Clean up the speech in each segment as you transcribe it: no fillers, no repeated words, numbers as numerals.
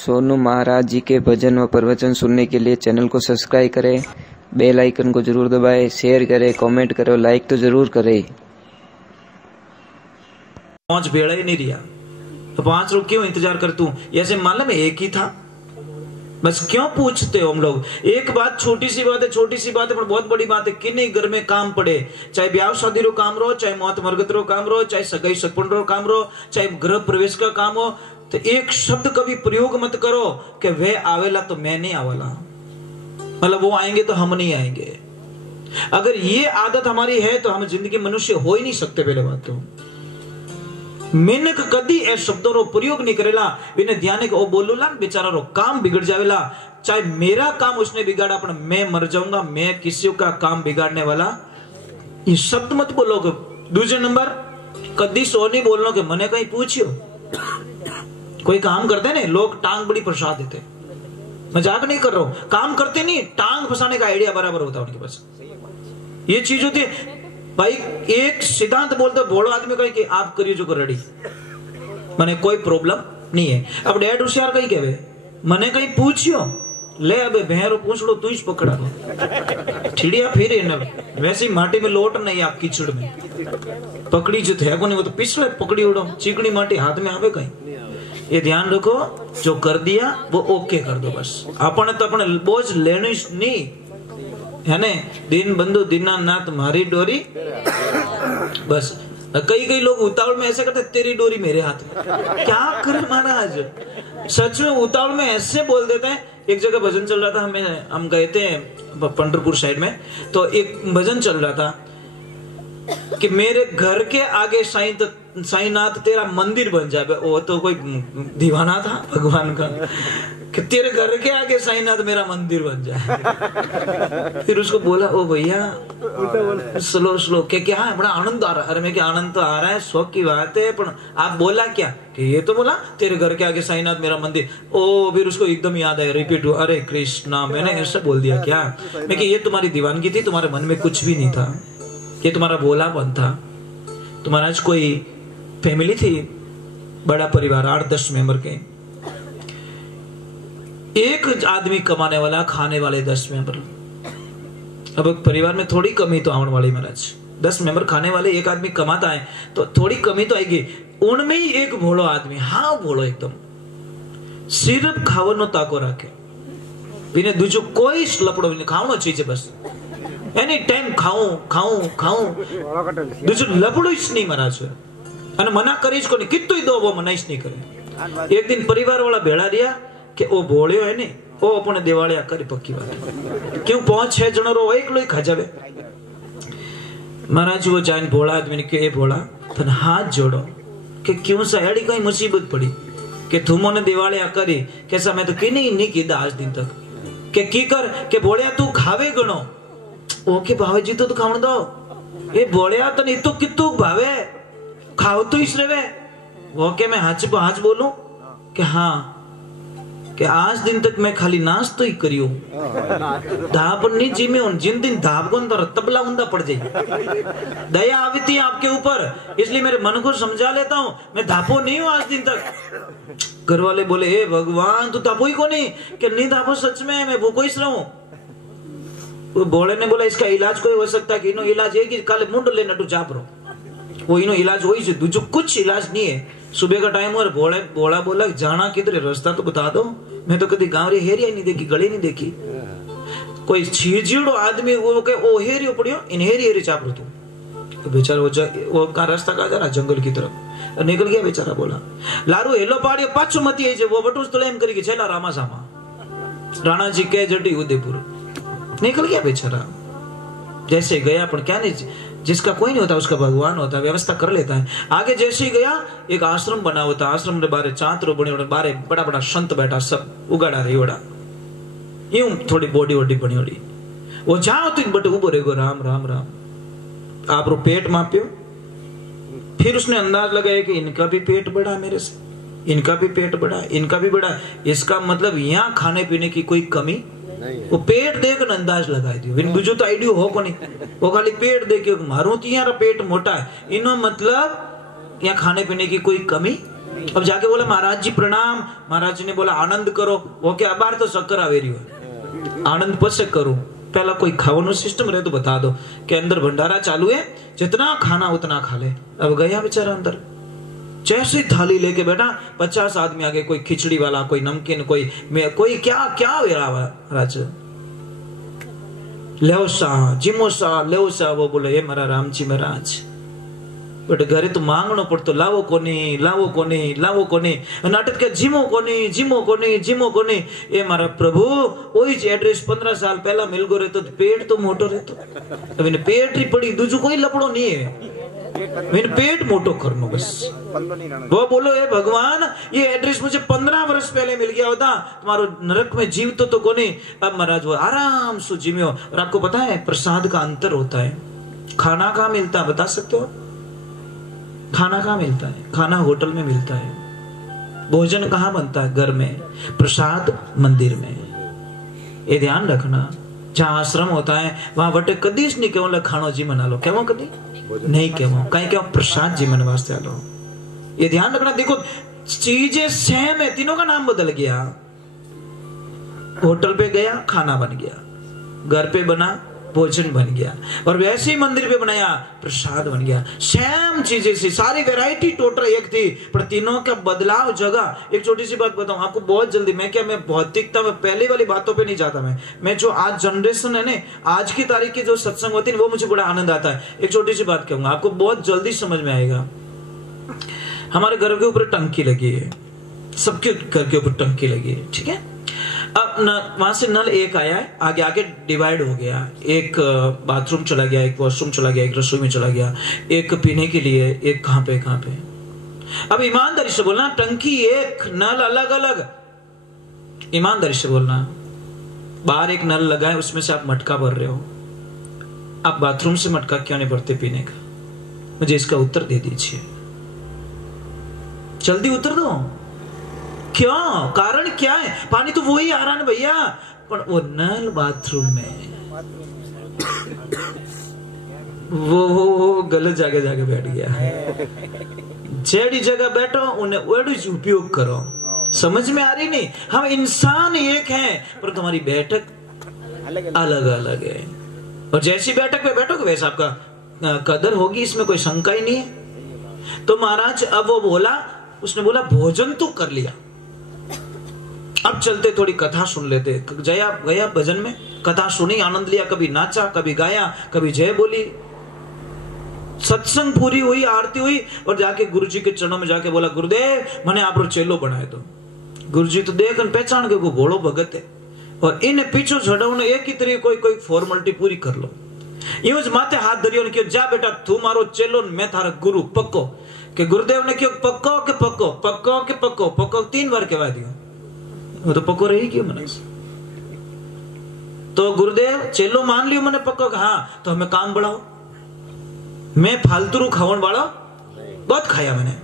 सोनू महाराज जी के भजन व प्रवचन सुनने के लिए चैनल को सब्सक्राइब करें, बेल आइकन को जरूर दबाएं, शेयर करें, कमेंट करें, लाइक तो जरूर करें। पांच भेड़ा ही नहीं रिया तो 5 लोग क्यों इंतजार कर तू? ऐसे मालूम है एक ही था, बस क्यों पूछते हो हम लोग? एक बात छोटी सी बात है पर बहुत बड़ी बात है। किन्हीं घर में काम पड़े, चाहे ब्याह शादी रो काम रो, चाहे मौत मरगत रो काम रो, चाहे सगाई सपन रो काम रो, चाहे गृह प्रवेश का काम हो, तो एक शब्द कभी प्रयोग मत करो कि वे आवेला तो मैं नहीं आवेला, मतलब वो आएंगे तो हम नहीं आएंगे। अगर ये आदत हमारी है तो हम जिंदगी मनुष्य हो ही नहीं सकते। पहले बात तो मिनक कदी ए शब्दों रो प्रयोग नहीं करेला, बिना ध्यान के ओ बोलूला बेचारा रो काम बिगड़ जावेला। चाहे मेरा काम उसने बिगाड़ा पर मैं मर जाऊंगा, मैं किसी का काम बिगाड़ने वाला ये शब्द मत बोलोगे। दूसरे नंबर कदी सो नहीं बोलना कि मने कहीं पूछियो। कोई काम करते नहीं लोग टांग बड़ी फंसा देते, मजाक नहीं कर रहा हूं, काम करते नहीं टांग फंसाने का आइडिया बराबर होता है उनके पास। ये चीज होती है भाई। एक सिद्धांत बोलते भोड़ो आदमी कहे कि आप करिए जो कर रेडी, मने कोई प्रॉब्लम नहीं है। अब डैड होशियार कहीं कहे मने कहीं पूछियो ले अबे भैरो पूछ लो तू ही पकड़ा लो चिड़िया फिर वैसे ही माटी में लोट नहीं आप कीचड़ में पकड़ी जो थे वो तो पिछले पकड़ी उड़ो चिकनी माटी हाथ में आवे कहीं। ये ध्यान रखो, जो कर दिया वो ओके कर दो बस। अपने तो अपने बोझ लेने नहीं है ने, दिन बंधु दीनानाथ मारी डोरी बस। कई लोग उतावल में ऐसे करते तेरी डोरी मेरे हाथ में, क्या करे महाराज? सच में उतावल में ऐसे बोल देते हैं। एक जगह भजन चल रहा था, हम गए थे पंढरपुर साइड में, तो एक भजन चल रहा था कि मेरे घर के आगे साईनाथ तेरा मंदिर बन जाए। वो तो कोई दीवाना था भगवान का कि तेरे घर के आगे साईनाथ मेरा मंदिर बन जाए। फिर उसको बोला ओ भैया स्लो क्या क्या है, बड़ा आनंद आ रहा है। अरे मैं क्या आनंद तो आ रहा है, शौक की बात है, पर आप बोला क्या कि ये तो बोला तेरे घर के आगे साईनाथ मेरा मंदिर। ओ फिर उसको एकदम याद आया, रिपीट हुआ, अरे कृष्णा मैंने ऐसा बोल दिया क्या? मैं कि ये तुम्हारी दीवानगी थी, तुम्हारे मन में कुछ भी नहीं था, ये तुम्हारा भोलापन था। तुम्हारा आज कोई फैमिली थी, बड़ा परिवार 8-10 मेंबर के, एक आदमी कमाने वाला, खाने वाले 10 मेंबर। अब परिवार में थोड़ी कमी तो आने वाली महाराज, 10 मेंबर खाने वाले, एक आदमी कमाता है तो थोड़ी कमी तो आएगी। उनमें ही एक भोलो आदमी, हाँ भोलो एकदम, सिर्फ खावनो ताको राखे, बिना दूजो कोई लपड़ो नहीं, खावनो चाहिए बस, एनी टाइम खाऊं दूसरो लपड़ो જ नहीं महाराज। અને મના કરીશ કોને કીધું દો वो મનાઈશ नहीं करे। एक दिन परिवार वाला भेड़ा रिया कि ओ भोळ्यो है ने ओ अपने दिवाळिया કરી પક્કી વાત क्यों 5-6 જણો રો એકલો खा जावे। महाराज वो जान भोला आदमी ने के ए भोला तने हाथ जोड़ो कि क्यों साड़ी कोई मुसीबत पड़ी कि तुमो ने दिवाळिया करी कैसा मैं तो किनी नहीं कीधा आज दिन तक के की कर के भोळ्या तू खावे गणो ओके भावे जी तो खावण दो ए भोळ्या तने तो कितु भावे खाओ तो इस रहे वो के मैं हाच बोलूं कि हाँ कि आज दिन तक मैं खाली नाश्तो ही करियो, धाप नहीं जी में जिन दिन धाप को तो तबला उंदा पड़ जाए। दया आवी थी आपके ऊपर इसलिए मेरे मन को समझा लेता हूँ, मैं धापो नहीं हूँ आज दिन तक। घर वाले बोले हे भगवान तू धापो ही को नहीं कि नहीं धापो, सच में मैं भूखो ही रहूं। वो भोले ने बोला इसका इलाज कोई हो सकता है कि इनो इलाज है कि काले मुंड लेना तू चाप रो, वो इनो इलाज हो ही दूजो कुछ इलाज नहीं है। सुबह का टाइम और भोला बोला जाना किधर रास्ता तो बता दो, मैं तो कभी गांव रे हेरिया नहीं देखी, गली नहीं देखी। कोई छीजीड़ो आदमी वो के ओ हेरियो पड़ियो इन हेरी चाप रो तू तो बेचारा वो का रास्ता का जा रहा जंगल की तरफ निकल गया बेचारा। बोला लारू हेलो पाड़ियो पाछो मती आई वो बटूस तो एम करी के छेला रामा सामा राणा जी के जटी उदयपुर निकल गया बेचारा। जैसे गया पर क्या नहीं, जिसका कोई नहीं होता उसका भगवान होता, व्यवस्था कर लेता है। आगे जैसे ही गया एक आश्रम बना होता, आश्रम के बारे चांतरो बने बारे बड़ा बड़ा संत बैठा, सब उगाड़ा रही ओड़ा यूं थोड़ी बॉडी वॉडी बनी ओड़ी। वो जाओ तो बटे उबो रहेगो राम राम राम आप रो पेट मापियो। फिर उसने अंदाज लगाया कि इनका भी पेट बड़ा मेरे से, इनका भी पेट बड़ा, इनका भी बड़ा, इसका मतलब यहाँ खाने पीने की कोई कमी। वो पेट देख अंदाज लगा दियो, दूजो तो आइडियो हो को नहीं, वो खाली पेट देख मारू तो यार पेट मोटा है, इनो मतलब यहाँ खाने पीने की कोई कमी अब जाके बोला महाराज जी प्रणाम। महाराज जी ने बोला आनंद करो। वो क्या बार तो शक्कर आवेरी हो, आनंद पछे करूं। पहला कोई खाવાનો सिस्टम रहे तो बता दो कि अंदर भंडारा चालू है, जितना खाना उतना खा ले। अब गया बेचारा अंदर, जैसे थाली लेके बैठा 50 आदमी आगे, कोई खिचड़ी वाला, कोई नमकीन, कोई क्या क्या वेरा राज लेओ सा जिमो सा लेओ सा। वो बोले ये मारा राम जी महाराज, बट घरे तो मांगनो पड़तो, लावो कोनी लावो कोनी लावो कोनी। नाटक के जीमो कोनी जीमो कोनी जीमो कोनी। ए मारा प्रभु वही ज एड्रेस 15 साल पहला मिल गो रहतो, पेट तो मोटो रहतो। अब इन पेट ही पड़ी, दूजो कोई लपड़ो नहीं है, मैंने पेट मोटो करनो बस। वो बोलो ए भगवान ये एड्रेस मुझे 15 वर्ष पहले मिल गया होता, तुम्हारो नरक में जीव तो कोनी। अब महाराज वो आराम से जीव्यो। और आपको पता है प्रसाद का अंतर होता है। खाना कहाँ मिलता है बता सकते हो? खाना कहाँ मिलता है? खाना होटल में मिलता है। भोजन कहाँ बनता है? घर में। प्रसाद मंदिर में। ये ध्यान रखना, जहाँ आश्रम होता है वहां बटे कदीश नहीं केवल खानो जी मना लो, केवो कदी नहीं केवो, कहीं क्या प्रसाद जी मन वास्ते लो। ये ध्यान रखना। देखो चीजें सेम है, तीनों का नाम बदल गया। होटल पे गया खाना बन गया, घर पे बना भोजन बन गया, और वैसे ही मंदिर पे बनाया प्रसाद बन गया। सेम चीजें सी, सारी वैरायटी टोटल एक थी, पर तीनों का बदलाव जगह। एक छोटी सी बात बताऊं आपको बहुत जल्दी। मैं भौतिकता में पहले वाली बातों पे नहीं जाता। मैं जो आज जनरेशन है ना, आज की तारीख की जो सत्संग होती है वो मुझे बड़ा आनंद आता है। एक छोटी सी बात कहूंगा आपको, बहुत जल्दी समझ में आएगा। हमारे घर के ऊपर टंकी लगी है, सबके घर के ऊपर टंकी लगी है, ठीक है। अब वहां से नल एक आया है, आगे आगे डिवाइड हो गया। एक बाथरूम चला गया, एक वॉशरूम चला गया, एक रसोई में चला गया, एक पीने के लिए, एक कहां पे। अब ईमानदारी से बोलना, टंकी एक, नल अलग अलग। ईमानदारी से बोलना, बाहर एक नल लगा है, उसमें से आप मटका भर रहे हो, आप बाथरूम से मटका क्यों नहीं भरते पीने का? मुझे इसका उत्तर दे दीजिए, जल्दी उत्तर दो। क्यों? कारण क्या है? पानी तो वही आ रहा है भैया, पर वो नल बाथरूम में वो गलत जगह जाके बैठ गया। जेड़ी जगह बैठो उन्हें वेड़ू उपयोग करो। समझ में आ रही नहीं? हम इंसान एक हैं, पर तुम्हारी बैठक अलग अलग है। और जैसी बैठक पे बैठोगे वैसा आपका कदर होगी, इसमें कोई शंका ही नहीं है। तो महाराज अब वो बोला, उसने बोला भोजन तो कर लिया, अब चलते थोड़ी कथा सुन लेते। गया भजन में, कथा सुनी, आनंद लिया, कभी नाचा, कभी गाया, कभी जय बोली। सत्संग पूरी हुई, आरती हुई, और जाके गुरुजी के चरणों में जाके बोला गुरुदेव मने आप चेलो बनाए दो। गुरुजी तो देख पहचान के को भोलो भगत है, और इन पीछो झड़ाने एक ही तरीके कोई फॉर्मेलिटी पूरी कर लो। यूं माथे हाथ धरियो ने जा बेटा तू मारो चेलो, मैं थारा गुरु पक्को। के गुरुदेव ने क्यों पक्को के पक्को पक्को के पक्को पक्को 3 बार कहवा दियो, वो तो पक्को रही क्यों मने। तो गुरुदेव चेलो मान लियो मैंने पक्को, हाँ तो हमें काम बढ़ाओ। मैं फालतू खावन वाला बहुत खाया मैंने,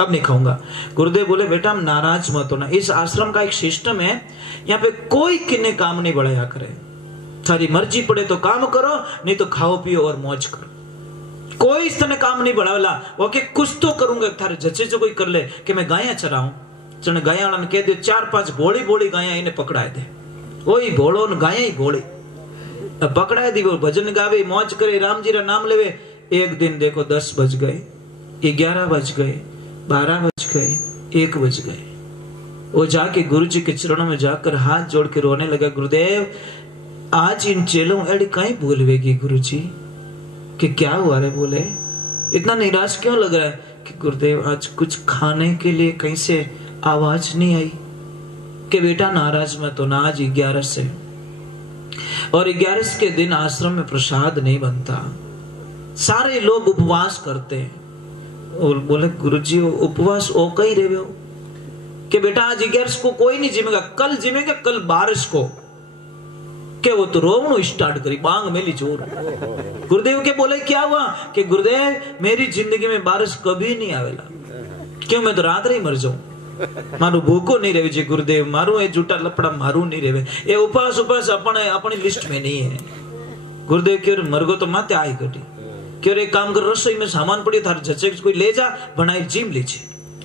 अब नहीं खाऊंगा। गुरुदेव बोले बेटा हम नाराज मत होना, इस आश्रम का एक सिस्टम है, यहाँ पे कोई किन्ने काम नहीं बढ़ाया करे। सारी मर्जी पड़े तो काम करो, नहीं तो खाओ पियो और मौज करो। कोई इस तरह काम नहीं बढ़ावेला। वो के कुछ तो करूंगा, थारे जच्चे जो कोई कर ले कि मैं गाया चराऊं, चने गाया वाला ने कह दे 4-5 भोली भोली गाया इन्हें पकड़ाए दे, वही भोलो न गाया ही भोली पकड़ाए दी। वो भजन गावे, मौज करे, राम जी रा नाम लेवे। एक दिन देखो 10 बज गए, 11 बज गए, 12 बज गए, 1 बज गए। वो जाके गुरु जी के चरणों में जाकर हाथ जोड़ के रोने लगा, गुरुदेव आज इन चेलों एडी कहीं बोलवेगी गुरु जी कि क्या हुआ रे। बोले इतना निराश क्यों लग रहा है? कि गुरुदेव आज कुछ खाने के लिए कहीं से आवाज नहीं आई। कि बेटा नाराज मत हो ना, आज 11 से, और 11 के दिन आश्रम में प्रसाद नहीं बनता, सारे लोग उपवास करते हैं। और बोले गुरुजी वो उपवास ओ कहीं रहे हो कि बेटा आज 11 को कोई नहीं जिमेगा, कल जिमेगा, कल 12 को। के वो तो रोवनो स्टार्ट करी, बांग मेली जोर। गुरुदेव के बोले क्या हुआ? कि गुरुदेव मेरी जिंदगी में 12 कभी नहीं आवेला, क्यों मैं तो रात ही मर जाऊं, मारू भूखो नहीं रहे जी गुरुदेव, मारू ये जूटा लपड़ा मारू नहीं रहे। ये उपवास उपवास अपनी लिस्ट में नहीं है। गुरुदेव क्यों मरगो तो माते आई घटी, क्यों एक काम कर रसोई में सामान पड़ी थार झचे कोई ले जा बनाई जीम लीजिए।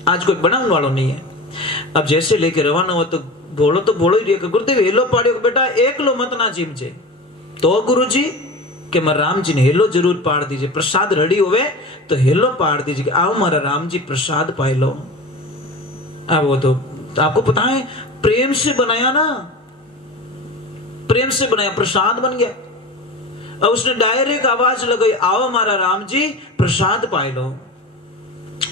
आज कोई बनाने वालों नहीं है। अब जैसे लेके रवाना हुआ तो बोलो ही रही गुरुदेव हेलो पाड़ियो बेटा एकलो मत ना जीमजे। तो गुरुजी के मारा राम जी ने हेलो जरूर पाड़ दीजिए, प्रसाद रेडी होवे तो हेलो पाड़ दीजिए, आओ मारा राम जी प्रसाद पाई लो। अब वो तो आपको पता है प्रेम से बनाया ना, प्रेम से बनाया, प्रसाद बन गया। अब उसने डायरेक्ट आवाज लगाई, आओ मारा राम जी प्रसाद पाई लो।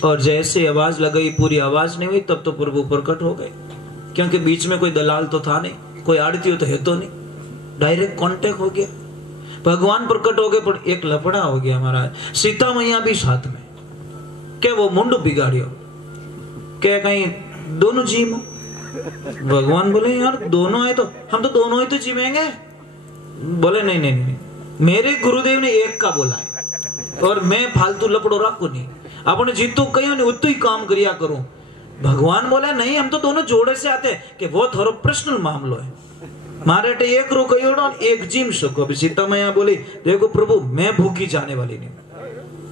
और जैसे आवाज लगाई पूरी आवाज नहीं हुई तब तो प्रभु प्रकट हो गए, क्योंकि बीच में कोई दलाल तो था नहीं, कोई आड़ती हो तो है तो नहीं, डायरेक्ट कांटेक्ट हो गया, भगवान प्रकट हो गए। पर एक लफड़ा हो गया महाराज, सीता मैया भी साथ में, क्या वो मुंडू बिगाड़ियो, क्या कहीं दोनों जीम। भगवान बोले यार दोनों है तो हम तो दोनों ही तो जीवेंगे। बोले नहीं नहीं नहीं, मेरे गुरुदेव ने एक का बोला है और मैं फालतू लपड़ो रखू नहीं, अपने जीतू कहीं उतो ही काम करिया करूं। भगवान बोला नहीं हम तो दोनों जोड़े से आते कि वो थोड़ा पर्सनल मामलो है, मारे टे एक रो कही और एक जीम सको। अभी सीता मैया बोली देखो प्रभु मैं भूखी जाने वाली नहीं,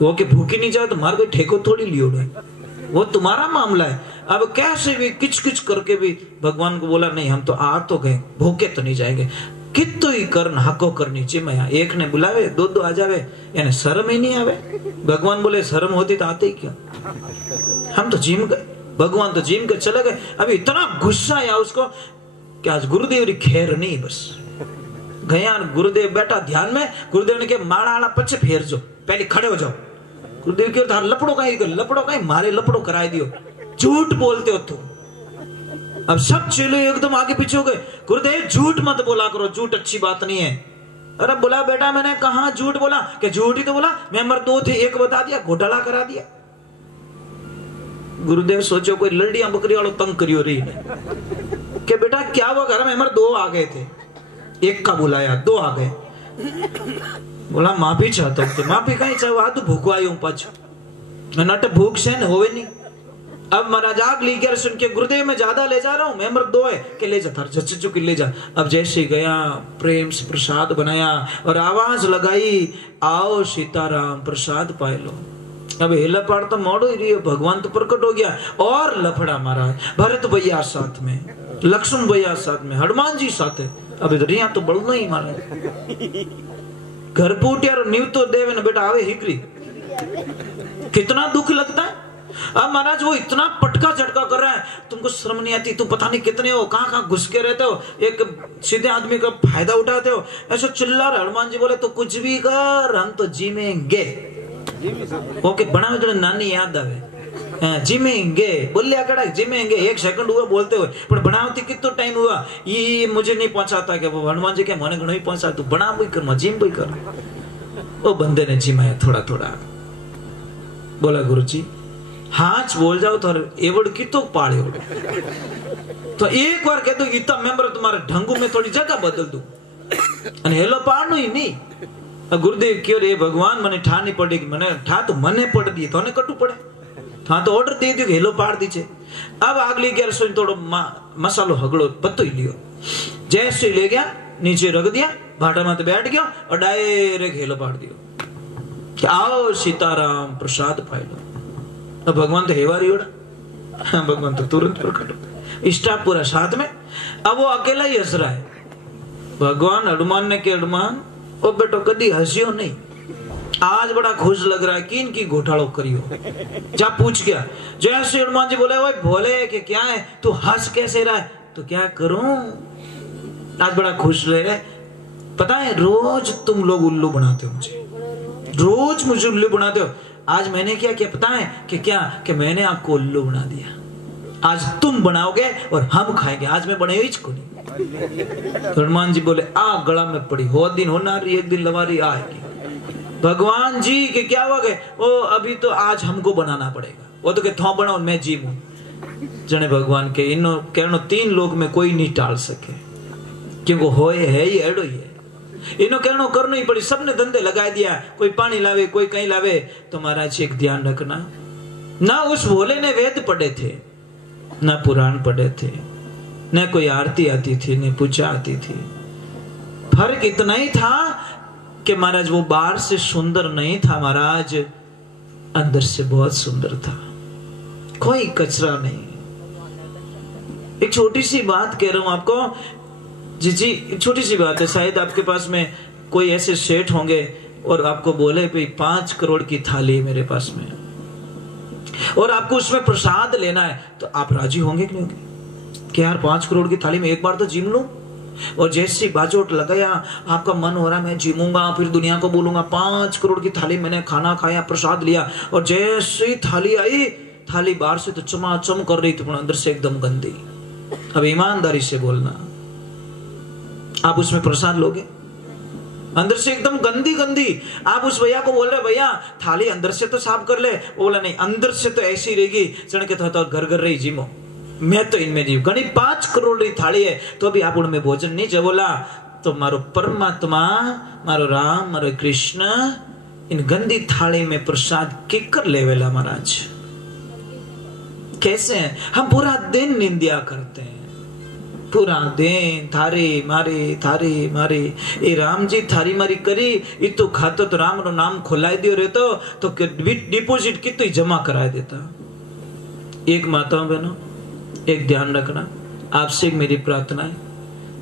वो कि भूखी नहीं जाए तो मार कोई ठेको थोड़ी लियो, वो तुम्हारा मामला है। अब कैसे भी किच किच करके भी भगवान को बोला नहीं हम तो आ तो गए, भूखे तो नहीं जाएंगे, कितो ही करन हको करनी चिमया, एक ने बुलावे दो दो आ जावे, यानी शर्म ही नहीं आवे। भगवान बोले शर्म होती तो आते ही क्यों, हम तो जिम गए, भगवान तो जिम के चले गए। अभी इतना गुस्सा आया उसको कि आज गुरुदेव री खैर नहीं, बस गया गुरुदेव बैठा ध्यान में, गुरुदेव ने कहा माड़ा आला पचे फेर जो, पहले खड़े हो जाओ। गुरुदेव के थार लपड़ो कहीं मारे लपड़ो कराए दियो, झूठ बोलते हो तुम। अब सब चेले एकदम आगे पीछे हो गए, गुरुदेव झूठ मत बोला करो, झूठ अच्छी बात नहीं है। अरे बोला बेटा मैंने कहा झूठ बोला, कि झूठ ही तो बोला, मेंबर दो थे एक बता दिया, घोटाला करा दिया। गुरुदेव सोचो कोई लड़ियां बकरी वालों तंग करियो रही है कि बेटा क्या हुआ घर में, मेंबर दो आ गए थे, एक का बुलाया दो आ गए। बोला माफी चाहता हूं, माफी कहीं चाहे तो भूख आई हूं पाछो, नट भूख से होवे नहीं। अब महाराज आग ली गया सुन के गुरुदेव मैं ज्यादा ले जा रहा हूं, मेंबर दो है कि ले जा, झच चुकी ले जा। अब जैसे गया प्रेम से प्रसाद बनाया और आवाज लगाई आओ सीताराम प्रसाद पाए लो। अब हेला पाड़ तो मोड़ो ही रही है, भगवान तो प्रकट हो गया। और लफड़ा महाराज, भरत भैया साथ में, लक्ष्मण भैया साथ में, हनुमान जी साथ है। अब इधर यहाँ तो बढ़ना ही महाराज, घर पूटिया नीव तो देवे न बेटा आवे हिकरी, कितना दुख लगता है। अब महाराज वो इतना पटका झटका कर रहा है, तुमको शर्म नहीं आती, तुम पता नहीं कितने हो, कहाँ घुस के रहते हो, एक सीधे आदमी का फायदा उठाते हो, ऐसा चिल्ला रहा। हनुमान जी बोले तो कुछ भी कर हम तो जीमेंगे। ओके बना जो नानी याद आवे, जिमेंगे बोलिया कड़ा जिमेंगे, एक सेकंड हुआ बोलते हुए, पर बनावती कितना टाइम हुआ ये मुझे नहीं पहुंचाता कि वो हनुमान जी के मन को नहीं पहुंचा, तू बना भी कर जिम भी कर। वो बंदे ने जिमाया थोड़ा थोड़ा, बोला गुरुजी हाँ बोल जाओ तो एवड़ कितो पाड़े तो एक बार कह दो इतना मेंबर तुम्हारे ढंगू में थोड़ी जगह बदल दू, हेलो पाड़नो ही नहीं। गुरुदेव क्यों रे भगवान मने ठा नहीं पड़ेगी, मने ठा तो मने पड़ दी तो कटू पड़े, हाँ तो ऑर्डर दे दियो कि हेलो पाड़ दीजिए। अब अगली गैर सोई थोड़ो मसालो हगड़ो बत्तो ही लियो, जैसे ले गया नीचे रख दिया, भाटा में बैठ गया और डायरेक्ट हेलो पाड़ दियो कि आओ सीताराम प्रसाद पाए लो। अब भगवान तो हेवारी उड़ा, भगवान तो तुरंत प्रकट हो, स्टाफ पूरा साथ में। अब वो अकेला ही हंस रहा है। भगवान हनुमान ने के हनुमान ओ बेटो कदी हंसियो नहीं, आज बड़ा खुश लग रहा है कि इनकी घोटालो करियो, जा पूछ गया। जैसे हनुमान जी बोले वो भोले कि क्या है तू हंस कैसे रहा है, तो क्या करूं आज बड़ा खुश रह रहे। पता है रोज तुम लोग उल्लू बनाते हो मुझे, रोज मुझे उल्लू बनाते हो। आज मैंने क्या किया पता है कि क्या कि मैंने आपको उल्लू बना दिया, आज तुम बनाओगे और हम खाएंगे, आज मैं बने को नहीं। हनुमान जी बोले आ गला में पड़ी हो दिन होना रही एक दिन लवारी आएगी। भगवान जी के क्या हो गए वो अभी तो आज हमको बनाना पड़ेगा, वो तो के थो बनाओ मैं जी हूं जने भगवान के इन कहनो तीन लोग में कोई नहीं टाल सके, क्योंकि होए है ही एडो ही है, इनो कहनो करना ही पड़ी। सबने धंधे लगा दिया, कोई पानी लावे कोई कहीं लावे। तो महाराज एक ध्यान रखना, ना उस भोले ने वेद पढ़े थे, ना पुराण पढ़े थे, न कोई आरती आती थी न पूजा आती थी। फर्क इतना ही था कि महाराज वो बाहर से सुंदर नहीं था, महाराज अंदर से बहुत सुंदर था। कोई कचरा नहीं। एक छोटी सी बात कह रहा हूं आपको जी, छोटी सी बात है। शायद आपके पास में कोई ऐसे सेठ होंगे और आपको बोले भाई 5 करोड़ की थाली है मेरे पास में और आपको उसमें प्रसाद लेना है, तो आप राजी होंगे कि नहीं होंगे कि यार 5 करोड़ की थाली में एक बार तो जिम लूं? और जैसी बाजोट लगाया आपका मन हो रहा मैं जिमूंगा, फिर दुनिया को बोलूंगा 5 करोड़ की थाली मैंने खाना खाया, प्रसाद लिया, और जैसे ही थाली आई, थाली बाहर से तो चमाचम कर रही थी पर अंदर से एकदम गंदी। अब ईमानदारी से बोलना, आप उसमें प्रसाद लोगे? अंदर से एकदम गंदी गंदी। आप उस भैया को बोल रहे भैया थाली अंदर से तो साफ कर ले, वो बोला नहीं अंदर से तो ऐसी रहेगी चढ़ के तो घर घर रही जिमो, मैं तो इनमें जीव घनी 5 करोड़ की थाली है तो भी आप उनमें भोजन नहीं जब बोला तो मारो परमात्मा, मारो राम, मारो कृष्ण इन गंदी थाली में प्रसाद केकर लेवेला महाराज। कैसे हैं हम पूरा दिन निंदा करते हैं, पूरा दिन थारी मारी ये राम जी थारी मारी करी इतो खातो तो राम रो नाम खोलाई दियो रहतो तो डिपॉजिट कितो ही जमा कराए देता। एक माताओं बहनों एक ध्यान रखना, आपसे एक मेरी प्रार्थना है,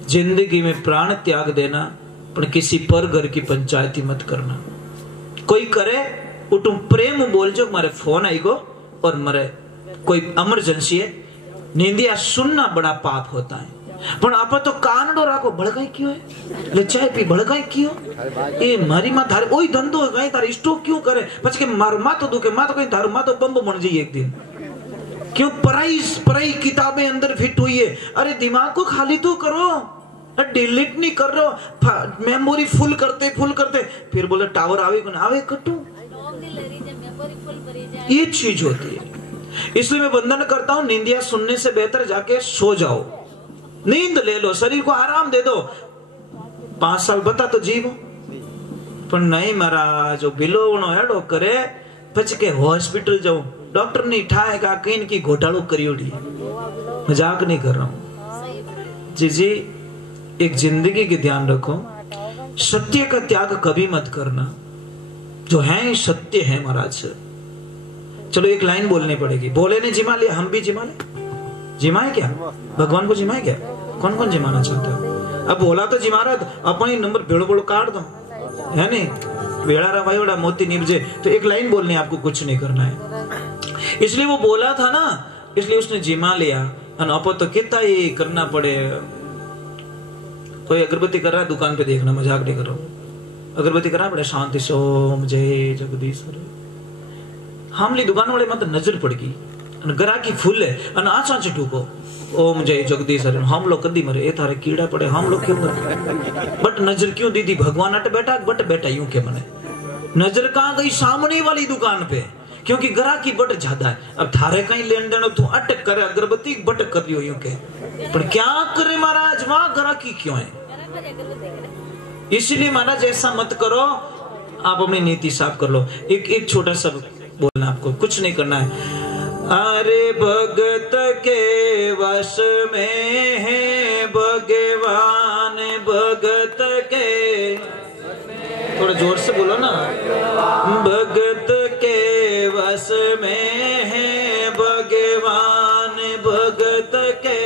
जिंदगी में प्राण त्याग देना पर किसी पर घर की पंचायती मत करना। कोई करे उठू प्रेम बोल जो मारे फोन आई गो और मरे कोई इमरजेंसी है, निंदिया सुनना बड़ा पाप होता है। पर आप तो कानडो राखो भड़काई क्यों है, ले चाय पी भड़काई क्यों, ए मारी मां थारे ओई धंधो गई तारे स्टोक क्यों करे, પછી કે મારું માથું દુખે માથું કઈ તારું માથું બંબ બન जाए एक दिन। क्यों पराई किताबें अंदर फिट हुई है, अरे दिमाग को खाली तो करो, डिलीट नहीं कर रहे हो, मेमोरी फुल करते फिर बोले टावर आवे को ना आवे कटू, ये चीज होती है। इसलिए मैं वंदन करता हूं, निंदिया सुनने से बेहतर जाके सो जाओ, नींद ले लो, शरीर को आराम दे दो, 5 साल बता तो जीवो। पर नहीं महाराज जो बिलोवणो एडो करे પછી કે હોસ્પિटल जाऊं डॉक्टर नहीं ठाएगा कि इनकी घोटालो करियोड़ी, मजाक नहीं कर रहा हूं जी। एक जिंदगी के ध्यान रखो, सत्य का त्याग कभी मत करना, जो है सत्य है महाराज। चलो एक लाइन बोलनी पड़ेगी, बोले ने जिमा लिया हम भी जिमा ले, जिमाए क्या भगवान को जिमाए क्या, कौन कौन जिमाना चाहता है? अब बोला तो जिमा रहा तो अपनी नंबर भेड़ो भेड़ो काट दो, है नहीं बेड़ा रहा भाई बड़ा मोती निपजे। तो एक लाइन बोलनी आपको, कुछ नहीं करना है। इसलिए वो बोला था ना, इसलिए उसने जिमा लिया। अपो तो कितना ही करना पड़े, कोई अगरबत्ती कर रहा है दुकान पे देखना, मजाक नहीं कर रहा हूं, अगरबत्ती कर रहा बड़े शांति से ओम जय जगदीश्वर, हमली दुकान वाले मत नजर पड़ गई, गरा की फूल है आचा से ठूको ओम जय जगदीश्वर, हम लोग कदी मरे, ए थारे कीड़ा पड़े हम लोग क्यों मरे, बट नजर क्यों दी थी भगवान अट बैठा, बट बैठा यूं के मने नजर कहां गई सामने वाली दुकान पे, क्योंकि गरा की बट ज्यादा है। अब थारे कहीं लेन देन तू अटक करे अगरबत्ती बट कर दियो यूं के, पर क्या करे महाराज वहां गरा की क्यों है? इसलिए महाराज ऐसा मत करो, आप अपनी नीति साफ कर लो। एक छोटा सा बोलना, आपको कुछ नहीं करना है। अरे भगत के वश में है भगवान, भगत के, थोड़ा जोर से बोलो ना, भगत के वश में है भगवान, भगत के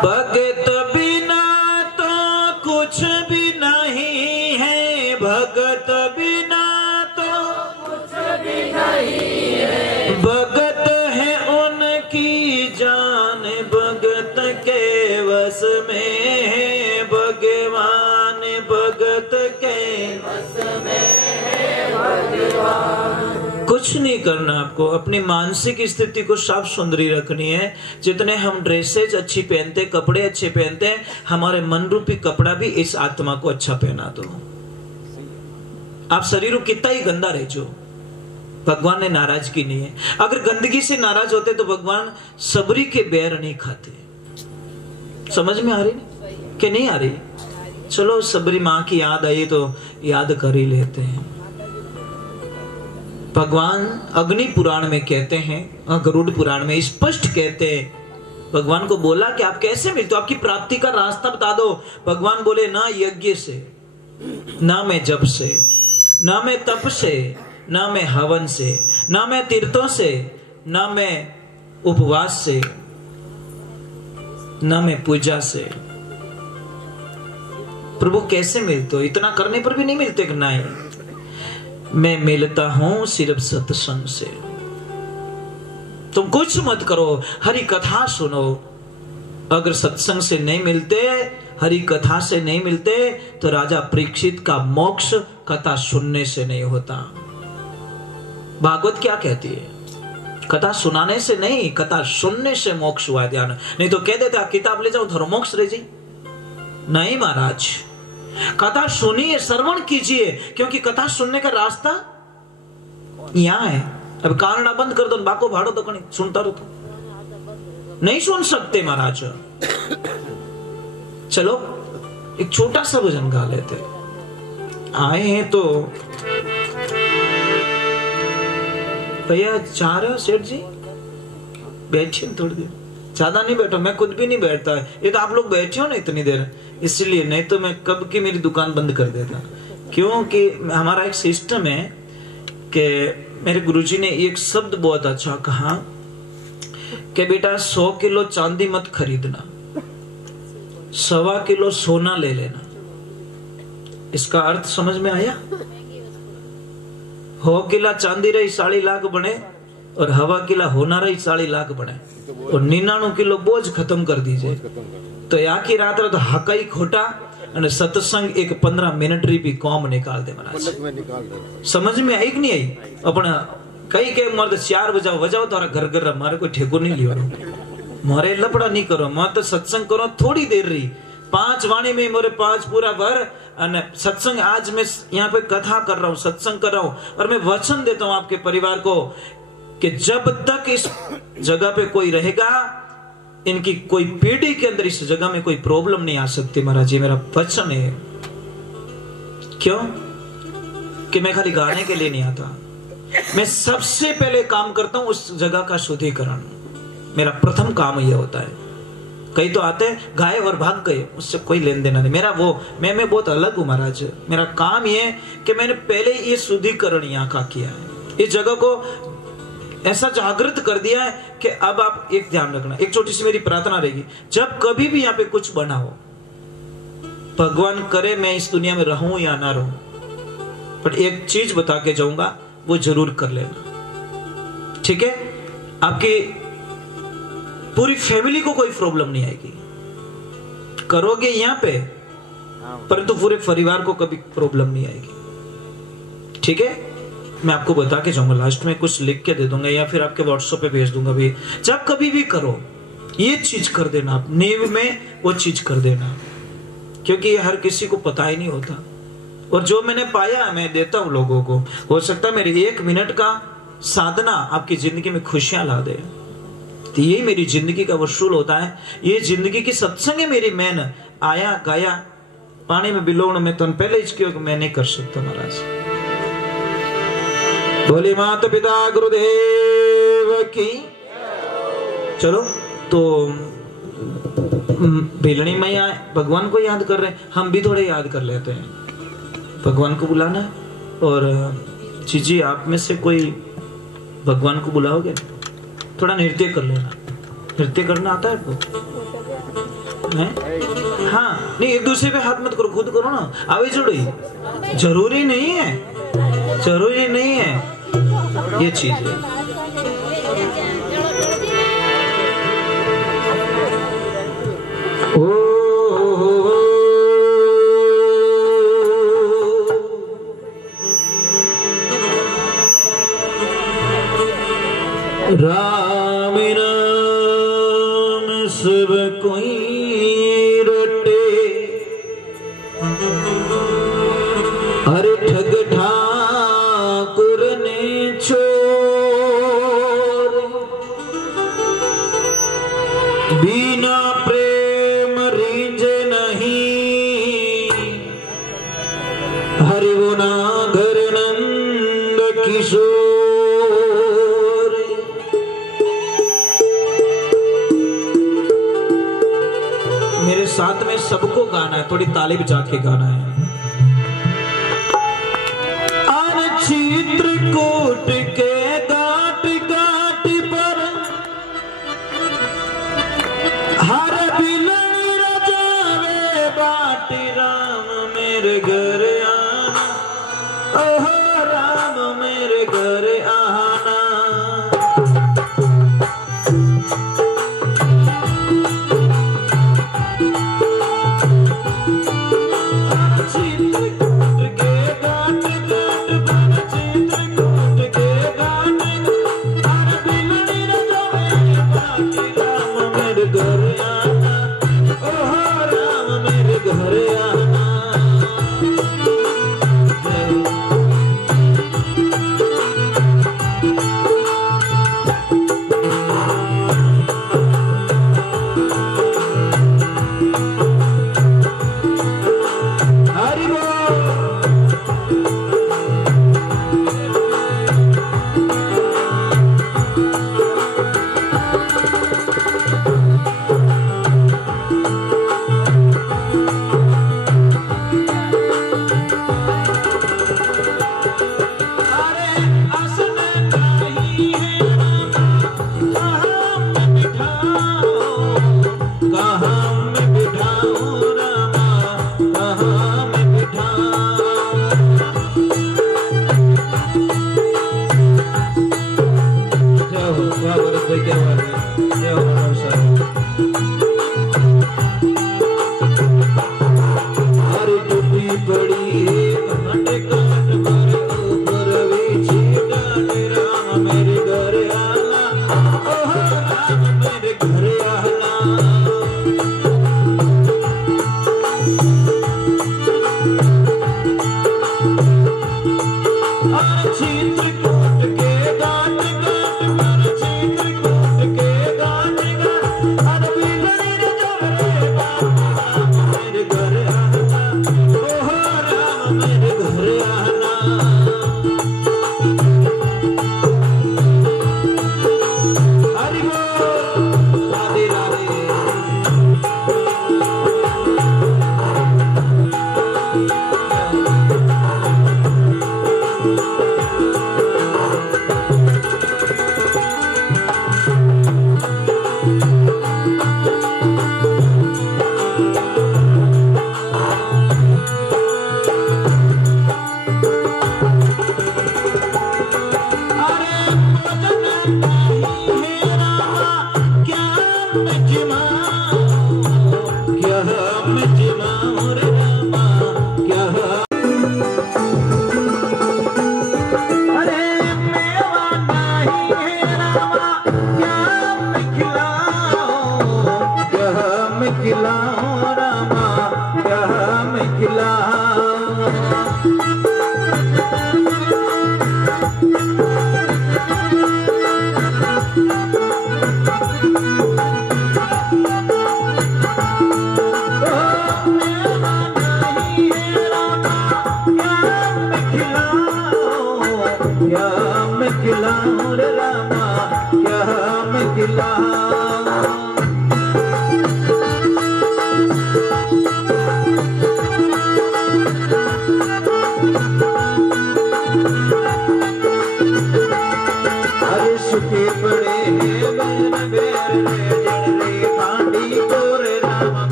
भगत बिना तो कुछ भी नहीं है, भगत बिना तो कुछ भी नहीं है, भगत है उनकी जान, भगत के वश में है भगवान, भगत के वश में है भगवान। कुछ नहीं करना आपको, अपनी मानसिक स्थिति को साफ सुंदरी रखनी है। जितने हम ड्रेसेज अच्छी पहनते, कपड़े अच्छे पहनते हैं, हमारे मन रूपी कपड़ा भी इस आत्मा को अच्छा पहना दो। आप शरीर को कितना ही गंदा रह जो, भगवान ने नाराजगी नहीं है। अगर गंदगी से नाराज होते तो भगवान सबरी के बैर नहीं खाते। समझ में आ रही कि नहीं आ रही? चलो सबरी माँ की याद आई तो याद कर ही लेते हैं। भगवान अग्नि पुराण में कहते हैं, गरुड़ पुराण में स्पष्ट कहते हैं, भगवान को बोला कि आप कैसे मिलते हो, आपकी प्राप्ति का रास्ता बता दो। भगवान बोले ना यज्ञ से, ना मैं जप से, ना मैं तप से, ना मैं हवन से, ना मैं तीर्थों से, ना मैं उपवास से, ना मैं पूजा से। प्रभु कैसे मिलते हो? इतना करने पर भी नहीं मिलते कि नहीं, मैं मिलता हूं सिर्फ सत्संग से। तुम कुछ मत करो, हरि कथा सुनो। अगर सत्संग से नहीं मिलते, हरि कथा से नहीं मिलते, तो राजा परीक्षित का मोक्ष कथा सुनने से नहीं होता। भागवत क्या कहती है? कथा सुनाने से नहीं, कथा सुनने से मोक्ष हुआ। ध्यान नहीं तो कह देता किताब ले जाओ धरो मोक्ष रे जी। नहीं महाराज, कथा सुनिए, श्रवण कीजिए, क्योंकि कथा सुनने का रास्ता यहां है। अब कान बंद कर दो, बाको भाड़ो तो कहीं सुनता रहो तो नहीं सुन सकते महाराज। चलो एक छोटा सा भजन गा लेते। आए हैं तो भैया चाह रहे हो सेठ जी? बैठिए थोड़ी देर, ज्यादा नहीं बैठो, मैं खुद भी नहीं बैठता। ये तो आप लोग बैठे हो ना इतनी देर, इसलिए, नहीं तो मैं कब की मेरी दुकान बंद कर देता। क्योंकि हमारा एक सिस्टम है कि मेरे गुरुजी ने एक शब्द बहुत अच्छा कहा कि बेटा 100 किलो चांदी मत खरीदना, 1.25 किलो सोना ले लेना। इसका अर्थ समझ में आया? हो किला चांदी रही 40 लाख बने और हवा किला होना रही 40 लाख बने, और 99 किलो बोझ खत्म कर दीजिए। तो आखी रात तो हका ही खोटा અને સત્સંગ એક 15 મિનિટ રી भी कॉम निकाल दे महाराज। समझ में आई कि नहीं आई? अपना कई के मर्द 4 बजाओ तारा घर घर, मारे कोई ठेको नहीं लियो, मारे लपड़ा नहीं करो, मैं तो सत्संग करो थोड़ी देर रही। 5 वाणी में मोरे 5 पूरा भर, और सत्संग आज मैं यहाँ पे कथा कर रहा हूँ, सत्संग कर रहा हूँ, और मैं वचन देता हूँ आपके परिवार को कि जब तक इस जगह पे कोई रहेगा, इनकी कोई पीढ़ी के अंदर इस जगह में कोई प्रॉब्लम नहीं आ सकती महाराज। ये मेरा वचन है। क्यों? कि मैं खाली गाने के लिए नहीं आता, मैं सबसे पहले काम करता हूं उस जगह का शुद्धिकरण। मेरा प्रथम काम यह होता है। कई तो आते हैं गाए और भाग गए, उससे कोई लेन देना नहीं। मेरा वो मैं बहुत अलग हूं महाराज। मेरा काम यह कि मैंने पहले ये शुद्धिकरण यहाँ का किया है, इस जगह को ऐसा जागृत कर दिया है कि अब आप एक ध्यान रखना। एक छोटी सी मेरी प्रार्थना रहेगी, जब कभी भी यहाँ पे कुछ बना हो, भगवान करे मैं इस दुनिया में रहूं या ना रहूं, पर एक चीज बता के जाऊंगा, वो जरूर कर लेना, ठीक है? आपकी पूरी फैमिली को कोई प्रॉब्लम नहीं आएगी। करोगे यहाँ पे, परंतु पूरे परिवार को कभी प्रॉब्लम नहीं आएगी, ठीक है? मैं आपको बता के जाऊंगा, लास्ट में कुछ लिख के दे दूंगा या फिर आपके व्हाट्सएप पे भेज दूंगा भी। जब कभी भी करो ये चीज कर देना, आप नींव में वो चीज कर देना, क्योंकि ये हर किसी को पता ही नहीं होता। और जो मैंने पाया मैं देता हूं लोगों को। हो सकता है मेरी 1 मिनट का साधना आपकी जिंदगी में खुशियां ला दे, तो ये मेरी जिंदगी का वसूल होता है। ये जिंदगी की सत्संग है मेरी। मैंने आया गाया पानी में बिलोण में तो पहले इसकी मैं नहीं कर सकता महाराज। बोले माता पिता गुरुदेव की। चलो तो बेलनी मैया भगवान को याद कर रहे हैं, हम भी थोड़े याद कर लेते हैं। भगवान को बुलाना है। और जीजी आप में से कोई भगवान को बुलाओगे? थोड़ा नृत्य कर लेना। नृत्य करना आता है आपको? हाँ, नहीं एक दूसरे पे हाथ मत करो, खुद करो ना। आवे जोड़ी जरूरी नहीं है, जरूरी नहीं है, ये चीज है। राम नाम सब कोई रटे, अरे ठग ठाकुर ने छोड़, बिना प्रेम रीझ नहीं, हरि वो ना घर नंद किशोर। मेरे साथ में सबको गाना है, थोड़ी ताली बजा के गाना है। चित्र को बाटी राम मेरे घर आना, ओहो राम मेरे घर आना।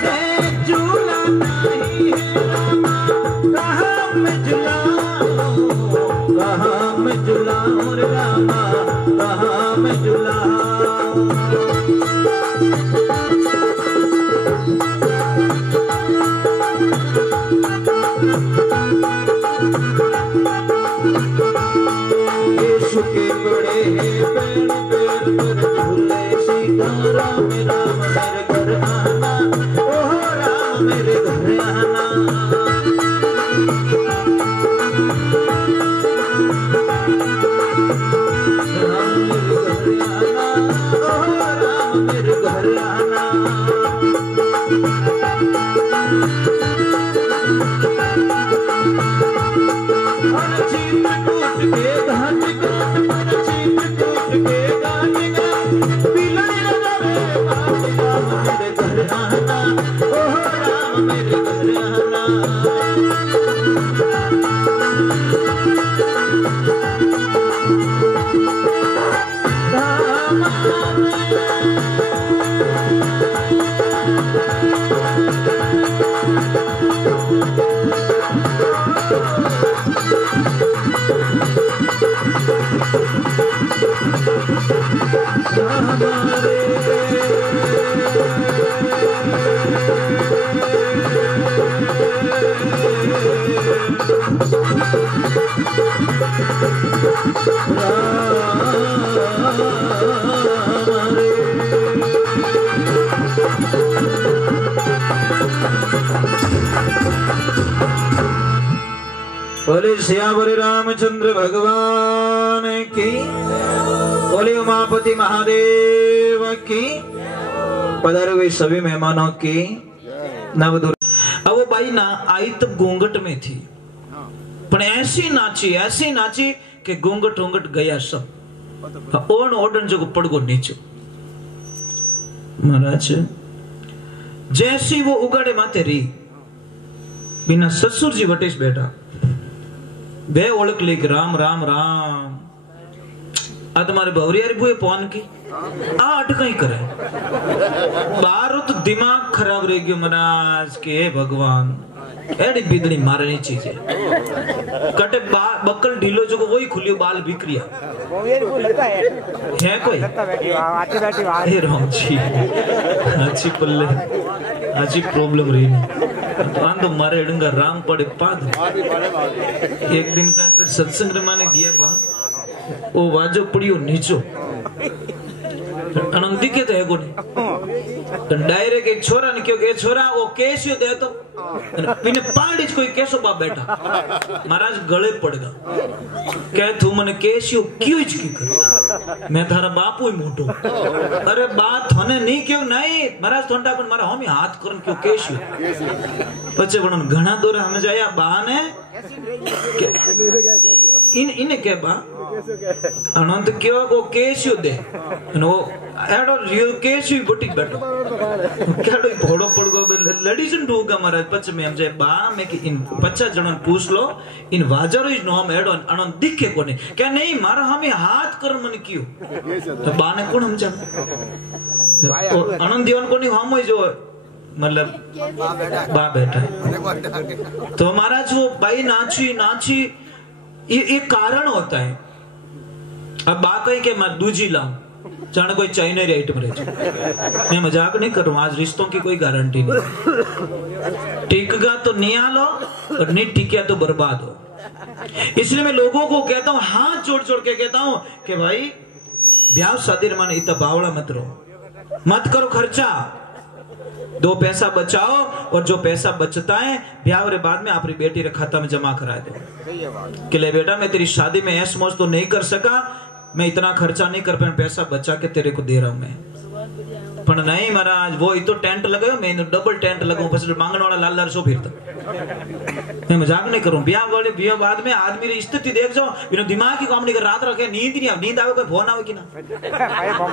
Hey यीशु के बड़े पैर पैर पर झूले सीताराम राम मेरे घर आना, ओह राम मेरे घर आना। बोले सियावर रामचंद्र भगवान की, बोले उमापति महादेव की, पधारे हुए सभी मेहमानों की नवदुर्गा। अब वो बाई ना आई तब घूंघट में थी, पर ऐसी नाची कि घूंघट घूंघट गया सब। ओन ओडन जो पड़गो नीचो। महाराज जैसी वो उगाड़े माते रही, बिना ससुर जी वटेश बैठा बे ओळख लेक राम राम राम आ तुम्हारे भवरियारी बुए पौन की आ अटकाई करे बारो तो दिमाग खराब रह गयो महाराज के हे भगवान एडी बिदड़ी मारनी चीज है कटे बक्कल ढीलो जो वही खुलियो बाल बिक्रिया है कोई हे राम जी अच्छी पल्ले अच्छी प्रॉब्लम रही तो मारे एडंगा राम पड़े पाद एक दिन का सत्संग रमाने गया बा वो वाजो पड़ियो नीचो अनंती के तो तो डायरेक्ट एक छोरा ने क्यों छोरा वो केसियो दे तो पिने पाड़ीच कोई केसो बाप बैठा महाराज गले पड़गा कह तू मने केसियो क्यों की कर मैं थारा बापू ही मोटो अरे बात थने नहीं क्यों नहीं महाराज थोंडा पण मारा हम हाथ करन क्यों केसियो पछे पण घणा दोरा हमें जाया बाने इने के बा अनंत क्यों को केसियो दे नो एडो रियल केसियो बटी बैठो केडो भोड़ो पड़गो लेडीजन डूगा महाराज पछ में हम जाए बा में कि इन 50 जनन पूछ लो इन वाजरो इज नाम एडो अनंत दिखे कोने क्या नहीं मारा हमें हाथ कर मन क्यों तो बा ने कोण हम जा अनंत देवन कोनी हम जो मतलब बा बैठा तो महाराज वो भाई नाची ये कारण होता है। अब बात कही कि मैं दूजी लाऊं जाने कोई चाइना रेट में रहे मैं मजाक नहीं कर रहा हूं आज रिश्तों की कोई गारंटी नहीं टिकेगा तो निया लो और नहीं टिकिया तो बर्बाद हो इसलिए मैं लोगों को कहता हूं हाथ जोड़ जोड़ के कहता हूं कि भाई ब्याह शादी माने इतना बावड़ा मत रहो मत करो खर्चा 2 पैसा बचाओ और जो पैसा बचता है ब्याह के बाद में अपनी बेटी के खाता में जमा करा दो कि ले बेटा मैं तेरी शादी में ऐश मौज तो नहीं कर सका मैं इतना खर्चा नहीं कर पाया पैसा बचा के तेरे को दे रहा हूं मैं पर नहीं महाराज वो तो टेंट लगाओ मैं डबल टेंट लगाऊं बस मांगने वाला लाल लाल सो फिरता मैं मजाक नहीं करूं ब्याह वाले ब्याह बाद में आदमी की स्थिति देख जाओ बिना दिमाग की काम नहीं कर रात रखे नींद नहीं नींद आवे कोई फोन आवे कि ना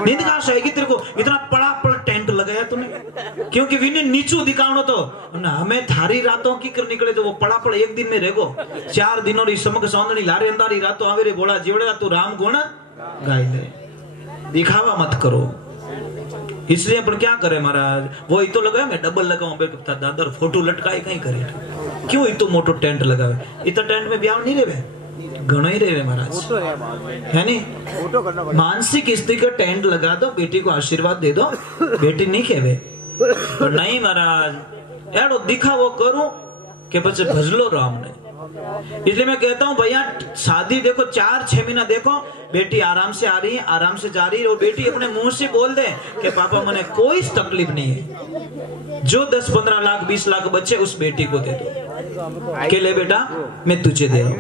नींद कहां से आएगी तेरे को इतना पड़ा पड़ टेंट लगाया तूने क्योंकि विने नीचू दिखावनो तो हमें थारी रातों की कर निकले तो वो पड़ा पड़ एक दिन में रहेगो 4 दिनों री समक सौंदनी लारे अंधारी रातों आवे रे बोला जीवड़े तू राम गुण गाय ले दिखावा मत करो इसलिए अपन क्या करे महाराज वो इतो लगाए मैं डबल लगाऊं बे दादर फोटो लटकाए कहीं करे क्यों इतो मोटो टेंट लगावे इतना टेंट में ब्याह नहीं रेवे घणो ही रहे महाराज, है नहीं? मानसिक स्थिति का टेंट लगा दो, बेटी को आशीर्वाद दे दो, बेटी नहीं खेवे। तो नहीं महाराज एड़ो दिखावो करूं के पछे भजलो राम ने। इसलिए मैं कहता हूं भैया शादी देखो 4-6 महीना देखो, बेटी आराम से आ रही है, आराम से जा रही है, और बेटी अपने मुंह से बोल दे कि पापा मने कोई तकलीफ नहीं है, जो 10-15 लाख 20 लाख बच्चे उस बेटी को दे दो के ले बेटा मैं तुझे दे रहा हूं।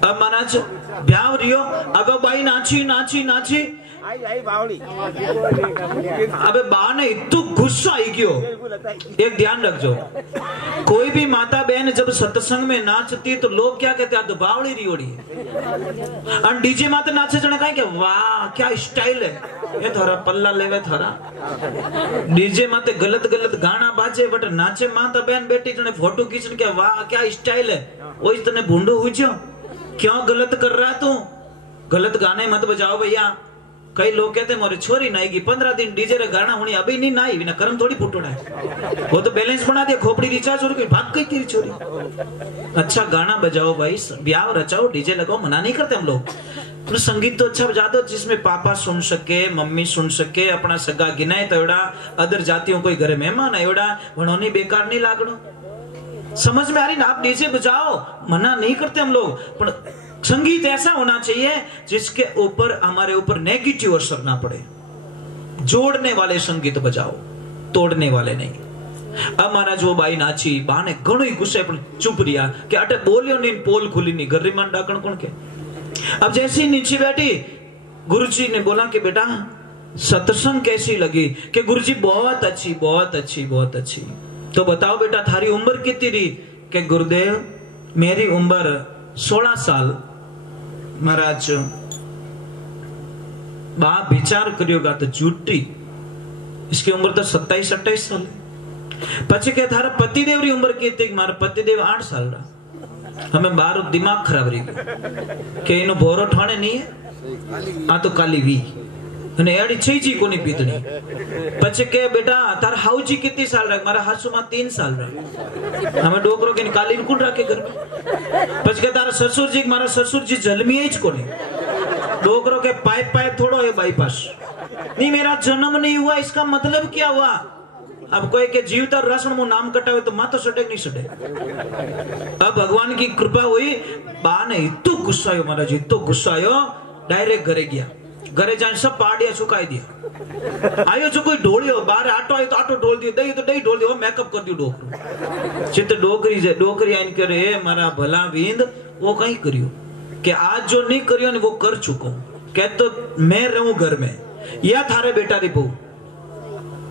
अब महाराज ब्याह रियो, अब बाई नाची नाची नाची, अबे बा ने इतु गुस्सा आई क्यों? एक ध्यान रखो, कोई भी माता बहन जब सत्संग में नाचती है तो लोग क्या कहते हैं, बावड़ी रियोड़ी है। और डीजे माते नाचे जने कहे कि वाह क्या स्टाइल है, ये थारा पल्ला लेवे थारा। डीजे माते गलत गलत गाना बाजे बट नाचे माता बहन बेटी जने फोटो खींचने के वाह क्या स्टाइल है। वही तने भूंडो हुई क्यों गलत कर रहा है तू? गलत गाने मत बजाओ भैया। कई लोग कहते हैं मोरी छोरी नाएगी 15 दिन डीजे रे गाना होनी, अभी नहीं नाई बिना कर्म थोड़ी फुटना है, वो तो बैलेंस बना दिया, खोपड़ी रिचार्ज हो गई, भाग गई तेरी छोरी। अच्छा गाना बजाओ भाई, ब्याह रचाओ, डीजे लगाओ, मना नहीं करते हम लोग, तो संगीत तो अच्छा बजा दो जिसमें पापा सुन सके, मम्मी सुन सके, अपना सगा गिनाए तो एवड़ा अदर जातियों कोई घरे मेहमान है एवड़ा भणोनी बेकार नहीं लागणो। समझ में आ रही ना? आप डीजे बजाओ, मना नहीं करते हम लोग, पर संगीत ऐसा होना चाहिए जिसके ऊपर हमारे ऊपर नेगेटिव असर ना पड़े। जोड़ने वाले संगीत बजाओ, तोड़ने वाले नहीं। अब महाराज वो बाई नाची, बा ने घणो ही गुस्से पर चुप रिया कि अटे बोलियो नहीं, पोल खुली नहीं, गर्री मान डाकण कौन के। अब जैसी नीचे बैठी, गुरुजी ने बोला कि बेटा सत्संग कैसी लगी? कि गुरुजी बहुत अच्छी बहुत अच्छी बहुत अच्छी। तो बताओ बेटा थारी उम्र कितनी रही? कि गुरुदेव मेरी उम्र 16 साल। महाराज बा विचार करियोगा तो झूठी, इसकी उम्र तो 27-28 साल। पछे के थारा पतिदेव री उम्र कितनी? मारा पतिदेव 8 साल रहा। हमें बार दिमाग खराब रही के इनो भोरो ठाणे नहीं है, आ तो काली वी અને એડી છે જી કોની પીતણી। પછી કે બેટા તાર હાઉજી કેટલી સાલ રાખ? મારા હાસુમાં 3 સાલ રાખ। અમે ડોકરો કે કાલીન કોણ રાખે ઘર में? પછી કે તારા સસુરજી, મારા સસુરજી જન્મી જ કોની? डोकरो के पाइप पाइप थोड़ो है बाईपास नहीं, मेरा जन्म नहीं हुआ, इसका मतलब क्या हुआ? अब कोई के जीवता रसण मु नाम कटावे तो मां तो सटे नहीं सटे। अब भगवान की कृपा हुई, बा ने इतो गुस्सा आयो महाराज, इतो गुस्सा आयो, डायरेक्ट घरे गया। घरे जाने सब पाड़िया सुकाई दिया। आयो जो कोई ढोलियो, बाहर आटो आयो तो आटो ढोल दियो, दही तो दही ढोल दियो, मेकअप कर दियो डोकरो। चित डोकरी जे डोकरी आइन करे मारा भला विंद, वो कहीं करियो कि आज जो नहीं करियो ने वो कर चुको। कह तो मैं रहूं घर में या थारे बेटा री बहू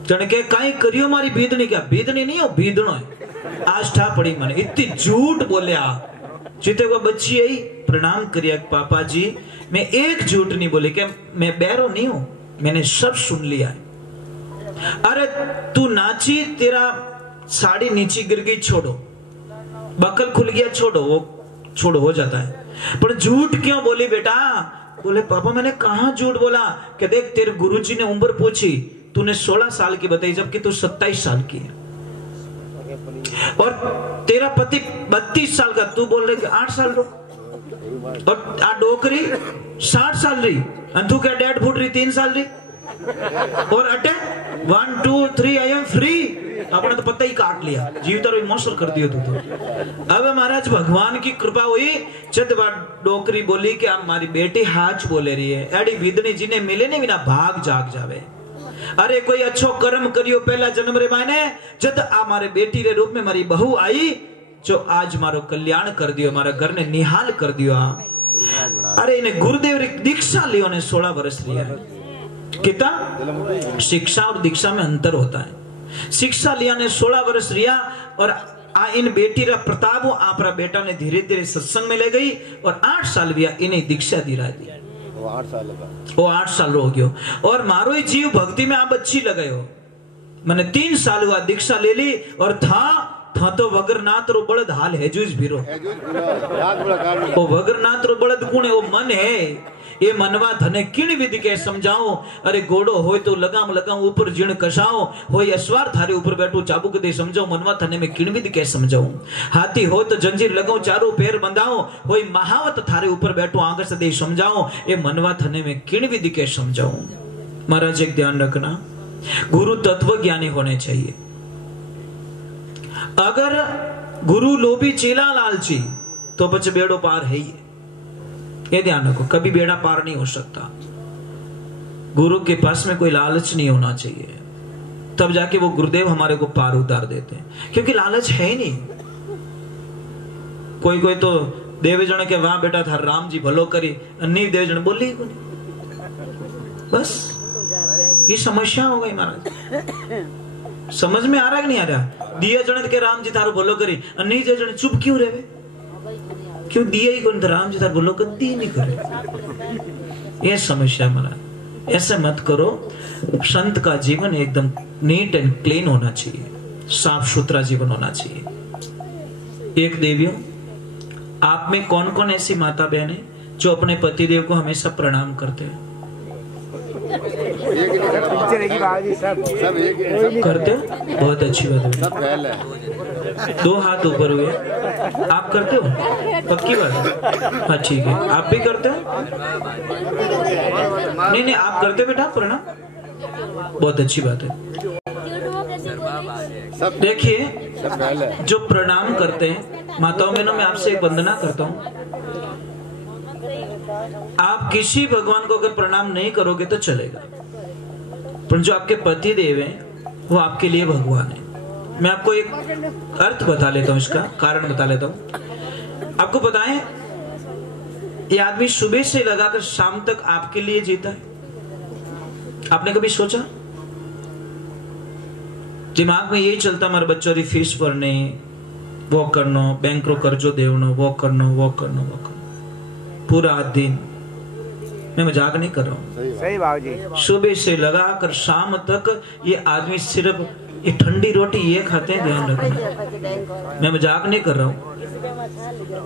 जने के कहीं करियो मारी बीदनी, क्या बीदनी नहीं हो बीदनो है। आष्ठा पड़ी मैंने इतनी झूठ बोलिया। जिते वो बच्ची आई प्रणाम करिया, पापा जी मैं एक झूठ नहीं बोली, कि मैं बैरो नहीं हूं, मैंने सब सुन लिया है। अरे तू नाची, तेरा साड़ी नीचे गिर गई, छोड़ो, बकल खुल गया, छोड़ो, वो छोड़ो हो जाता है। पर झूठ क्यों बोली बेटा? बोले पापा मैंने कहा झूठ बोला? कि देख तेरे गुरुजी ने उम्र पूछी, तूने 16 साल की बताई जबकि तू 27 साल की है, और तेरा पति 32 साल का, तू बोल रहे कि 8 साल रो, और आ डोकरी 60 साल रही, तू क्या 1.5 फुट रही, 3 साल रही, और अटे 1 2 3 आई एम फ्री, अपने तो पता ही काट लिया, जीवता रो इमोशनल कर दियो तू तो। अब महाराज भगवान की कृपा हुई, जब डोकरी बोली कि आप हमारी बेटी हाच बोले रही है, एडी विदनी जिन्हें मिले नहीं बिना भाग जाग जावे। अरे कोई अच्छो कर्म करियो पहला जन्म रे मायने, जद आ मारे बेटी रे रूप में मारी बहू आई, जो आज मारो कल्याण कर दियो, हमारा घर ने निहाल कर दियो। अरे इन्हें गुरुदेव री दीक्षा लियो ने 16 वर्ष लिया है। कितना शिक्षा और दीक्षा में अंतर होता है। शिक्षा लिया ने 16 वर्ष लिया, और आ इन बेटी रा प्रताप आपरा बेटा ने धीरे धीरे सत्संग में ले गई, और 8 साल भी इन्हें दीक्षा दी रहा थी। वो 8 साल हो गयो, और मारो ही जीव भक्ति में आप अच्छी लगायो। मैंने 3 साल हुआ दीक्षा ले ली, और था तो वगरनाथ रो बड़द हाल है जूझ भीरो। वो वगरनाथ रो बड़द कौन है? वो मन है। ये मनवा धने किण विधि के समझाओ। अरे घोड़ो होय तो लगाम लगाऊं ऊपर जीण कसाओ, होय अश्वार थारे ऊपर बैठो चाबुक दे समझाओ, मनवा धने में किण विधि के समझाऊं। हाथी हो तो जंजीर लगाऊं चारों पैर बंधाओ, होय महावत थारे ऊपर बैठो आंगस दे समझाओ, ये मनवा धने में किण विधि के समझाऊं। महाराज एक ध्यान रखना, गुरु तत्व ज्ञानी होने चाहिए। अगर गुरु लोभी चेला लालची तो पछ बेड़ो पार है ही। ये ध्यान रखो, कभी बेड़ा पार नहीं हो सकता। गुरु के पास में कोई लालच नहीं होना चाहिए, तब जाके वो गुरुदेव हमारे को पार उतार देते हैं, क्योंकि लालच है ही नहीं। कोई कोई तो देवजन के वहां बेटा था राम जी भलो करी, अन्य देवजन बोली ही नहीं। बस ये समस्या हो गई महाराज। समझ में आ रहा है कि नहीं आ रहा? दिया जन के राम जी थारो भलो करी, अन्य जन चुप क्यों रहे? क्यों दिया ही कौन राम जी थारो भलो कदी नहीं करे। ये समस्या महाराज, ऐसे मत करो। संत का जीवन एकदम नीट एंड क्लीन होना चाहिए, साफ सुथरा जीवन होना चाहिए। एक देवियों, आप में कौन कौन ऐसी माता बहन है जो अपने पतिदेव को हमेशा प्रणाम करते हैं? करते हो? बहुत अच्छी बात है। दो हाथ ऊपर हुए, आप करते हो? पक्की बात? हाँ ठीक है, आप भी करते हो? नहीं नहीं, आप करते हो बेटा प्रणाम? बहुत अच्छी बात है। देखिए, जो प्रणाम करते हैं माताओं बहनों, मैं आपसे एक वंदना करता हूँ। आप किसी भगवान को अगर प्रणाम नहीं करोगे तो चलेगा, पर जो आपके पति देव हैं वो आपके लिए भगवान है। मैं आपको एक अर्थ बता लेता हूँ, इसका कारण बता लेता हूँ। आपको पता है, ये आदमी सुबह से लगाकर शाम तक आपके लिए जीता है। आपने कभी सोचा? दिमाग में यही चलता, हमारे बच्चों की फीस भरने, वो करना, बैंक रो कर्जो देवनो, वो करना, वो करना, वो करना, पूरा दिन। मैं मजाक नहीं कर रहा हूँ, सही बात जी। सुबह से लगाकर शाम तक ये आदमी सिर्फ ये ठंडी रोटी ये खाते हैं, ध्यान रखना। मैं मजाक नहीं कर रहा हूँ।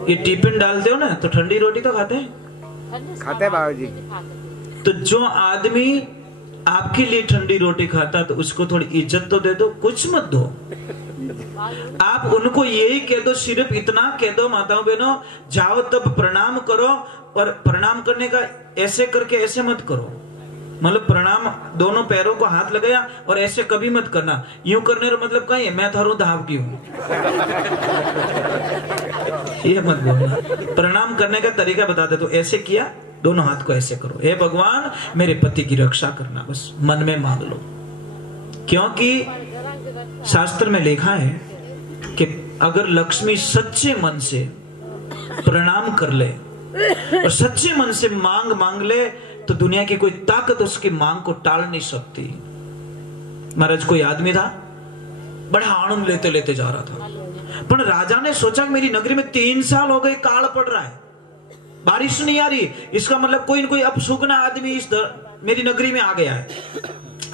ये टिफिन डालते हो ना तो ठंडी रोटी तो खाते हैं, खाते हैं बाबू जी। तो जो आदमी आपके लिए ठंडी रोटी खाता तो उसको थोड़ी इज्जत तो दे दो, कुछ मत दो। आप उनको यही कह दो, सिर्फ इतना कह दो माताओं बहनों, जाओ तब प्रणाम करो, और प्रणाम करने का ऐसे करके ऐसे मत करो। मतलब प्रणाम दोनों पैरों को हाथ लगाया और ऐसे कभी मत करना। यूं करने का मतलब कहीं है मैं थारू धाव की हूं, ये मत बोलना। प्रणाम करने का तरीका बता दे, तो ऐसे किया, दोनों हाथ को ऐसे करो, हे भगवान मेरे पति की रक्षा करना, बस मन में मांग लो। क्योंकि शास्त्र में लिखा है कि अगर लक्ष्मी सच्चे मन से प्रणाम कर ले और सच्चे मन से मांग ले तो दुनिया की कोई ताकत उसकी मांग को टाल नहीं सकती। महाराज, कोई आदमी था, बड़ा आनंद लेते लेते जा रहा था, पर राजा ने सोचा कि मेरी नगरी में 3 साल हो गए, काल पड़ रहा है, बारिश नहीं आ रही, इसका मतलब कोई न कोई अपशुगना आदमी मेरी नगरी में आ गया है।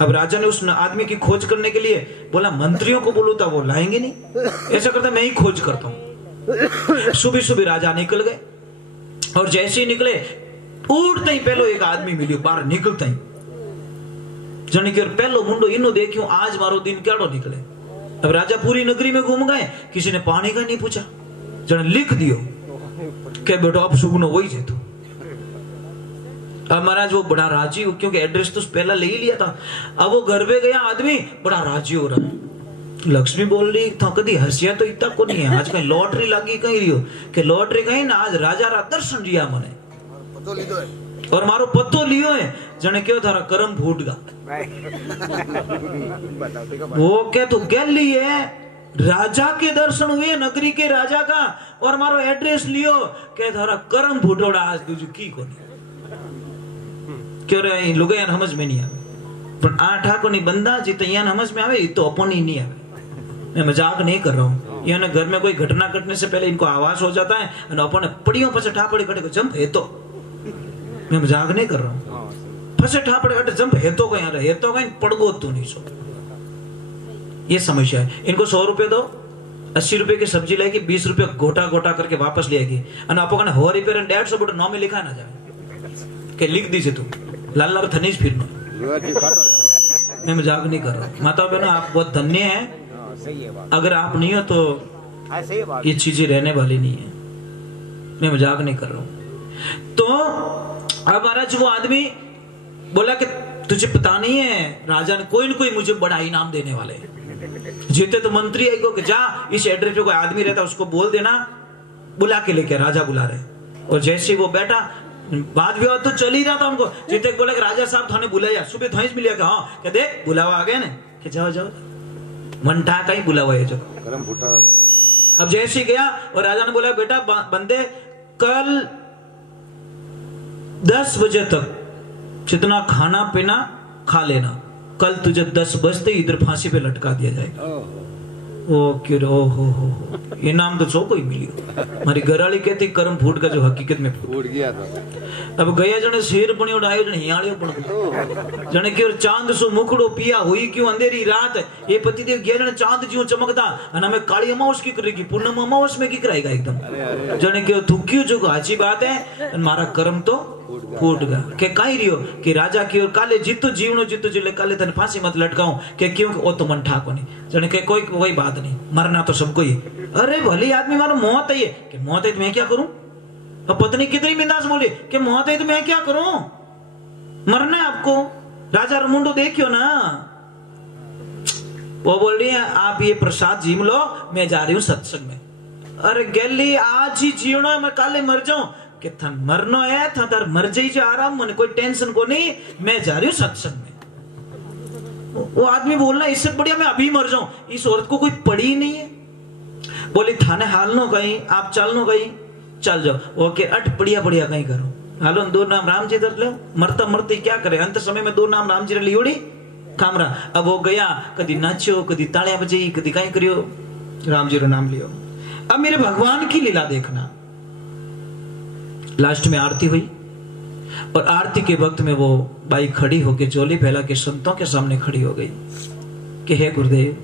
अब राजा ने उस आदमी की खोज करने के लिए बोला, मंत्रियों को बोलूं तो वो लाएंगे नहीं, ऐसा करता मैं ही खोज करता हूं। सुबह सुबह राजा निकल गए, और जैसे ही निकले उड़ते ही पहलो एक आदमी मिलियो, बाहर निकलते ही जाने कि पहलो मुंडो इनो देखियो, आज मारो दिन केड़ो निकले। अब राजा पूरी नगरी में घूम गए, किसी ने पानी का नहीं पूछा, जन लिख दियो के बेटा अब सुगनो वही जे। तो अब महाराज वो बड़ा राजी, क्योंकि एड्रेस तो पहला ले ही लिया था। अब वो घर पे गया, आदमी बड़ा राजी हो रहा है। लक्ष्मी बोल रही था, कदी हंसिया तो इतना को नहीं है, आज कहीं लॉटरी लगी कहीं रियो के लॉटरी कहीं ना, आज राजा रा दर्शन दिया मने और मारो पत्तो लियो है, जने क्यों थारा कर्म फूट गा। वो क्या तो गल ली है, राजा के दर्शन हुए, नगरी के राजा का, और मारो एड्रेस लियो के थारा कर्म फूटोड़ा आज दूजू की को नहीं। क्यों रे लोग यार समझ में नहीं आवे, पर आठा को नहीं बंदा जी तैयार समझ में आवे, तो अपन ही नहीं आवे। मैं मजाक नहीं कर रहा हूँ, यानी घर में कोई घटना घटने से पहले इनको आवाज हो जाता है, और अपन पड़ियों पर ठापड़े खड़े को जंप है, तो मैं मजाक नहीं कर रहा हूँ, फसे ठापड़े खड़े जंप है तो कहीं पड़गो तो नहीं सो। ये समस्या है। इनको 100 रुपए दो, 80 रुपए की सब्जी लेगी, 20 रुपए गोटा गोटा करके वापस ले आएगी, और आप कहना हो रिपेयर 150 बट 9 में लिखा ना जाए, के लिख दीजिए तू लाल लाल थनीज फिरना। मैं मजाक नहीं कर रहा। माता बहनों, आप बहुत धन्य हैं। अगर आप नहीं हो तो ये चीजें रहने वाली नहीं है। मैं मजाक नहीं कर रहा हूं। तो अब महाराज वो आदमी बोला कि तुझे पता नहीं है, राजा ने कोई न कोई मुझे बड़ा इनाम देने वाले हैं। जीते तो मंत्री आएगो कि जा इस एड्रेस पे कोई आदमी रहता उसको बोल देना, बुला के लेके, राजा बुला रहे। और जैसे वो बैठा, बात विवाद तो चल ही रहा था उनको। जीते बोला कि राजा साहब थाने बुलाया, सुबह थाई मिलिया कि हाँ क्या देख बुलावा आ गया ना, कि जाओ जाओ मंठा का ही बुलावा है जो। अब जैसे गया और राजा ने बोला बेटा बंदे कल 10 बजे तक जितना खाना पीना खा लेना, कल तुझे 10 बजते इधर फांसी पे लटका दिया जाएगा। हो इनाम तो सो कोई मिलियो। हमारी घरवाली कहती कर्म फूट का जो हकीकत में फूट गया था। अब गया जने शेर पनि उड़ायो, जने हियाड़ियो पण जने के चांद सो मुखड़ो पिया हुई क्यों अंधेरी रात। ये पतिदेव गया जने चांद ज्यों चमकता अने हमें काली अमावस की करेगी, पूर्णिमा अमावस में की कराएगा एकदम। जने के थुक्कियो जो अच्छी बात है, मारा कर्म तो फूट गया। के कहीं रियो कि राजा की ओर काले जितो जीवनो जितो जिले काले तन फांसी मत लटकाऊं के क्यों ओ तो मन ठाको नहीं। जने के कोई बात नहीं, मरना तो सबको ही। अरे भले आदमी मानो मौत है कि मौत है तो मैं क्या करूं। अब पत्नी कितनी बिंदास बोली कि मौत है तो मैं क्या करूं, मरना है आपको। राजा रमुंडो देखियो ना, वो बोल रही है आप ये प्रसाद जीम लो, मैं जा रही हूं सत्संग में। अरे गैली आज ही जीवना, मैं काले मर जाऊं कि थन मरनो है था तर मर जाई जा आराम, मन कोई टेंशन को नहीं, मैं जा रही हूं सत्संग में। वो आदमी बोलना इससे बढ़िया मैं अभी मर जाऊं। इस औरत को कोई पड़ी नहीं है। बोली थाने हालनो कहीं, आप चलनो कहीं, चल जाओ। ओके अट बढ़िया बढ़िया कहीं करो, हालो 2 नाम राम जी धर लो, मरता मरते क्या करे, अंत समय में 2 नाम राम जी लियोड़ी कामरा। अब वो गया, कदी नाचो, कदी तालियां बजाई, कदी कहीं करियो, राम जी रो नाम लियो। अब मेरे भगवान की लीला देखना। लास्ट में आरती हुई और आरती के वक्त में वो बाई खड़ी होके झोली फैला के संतों के सामने खड़ी हो गई कि हे गुरुदेव,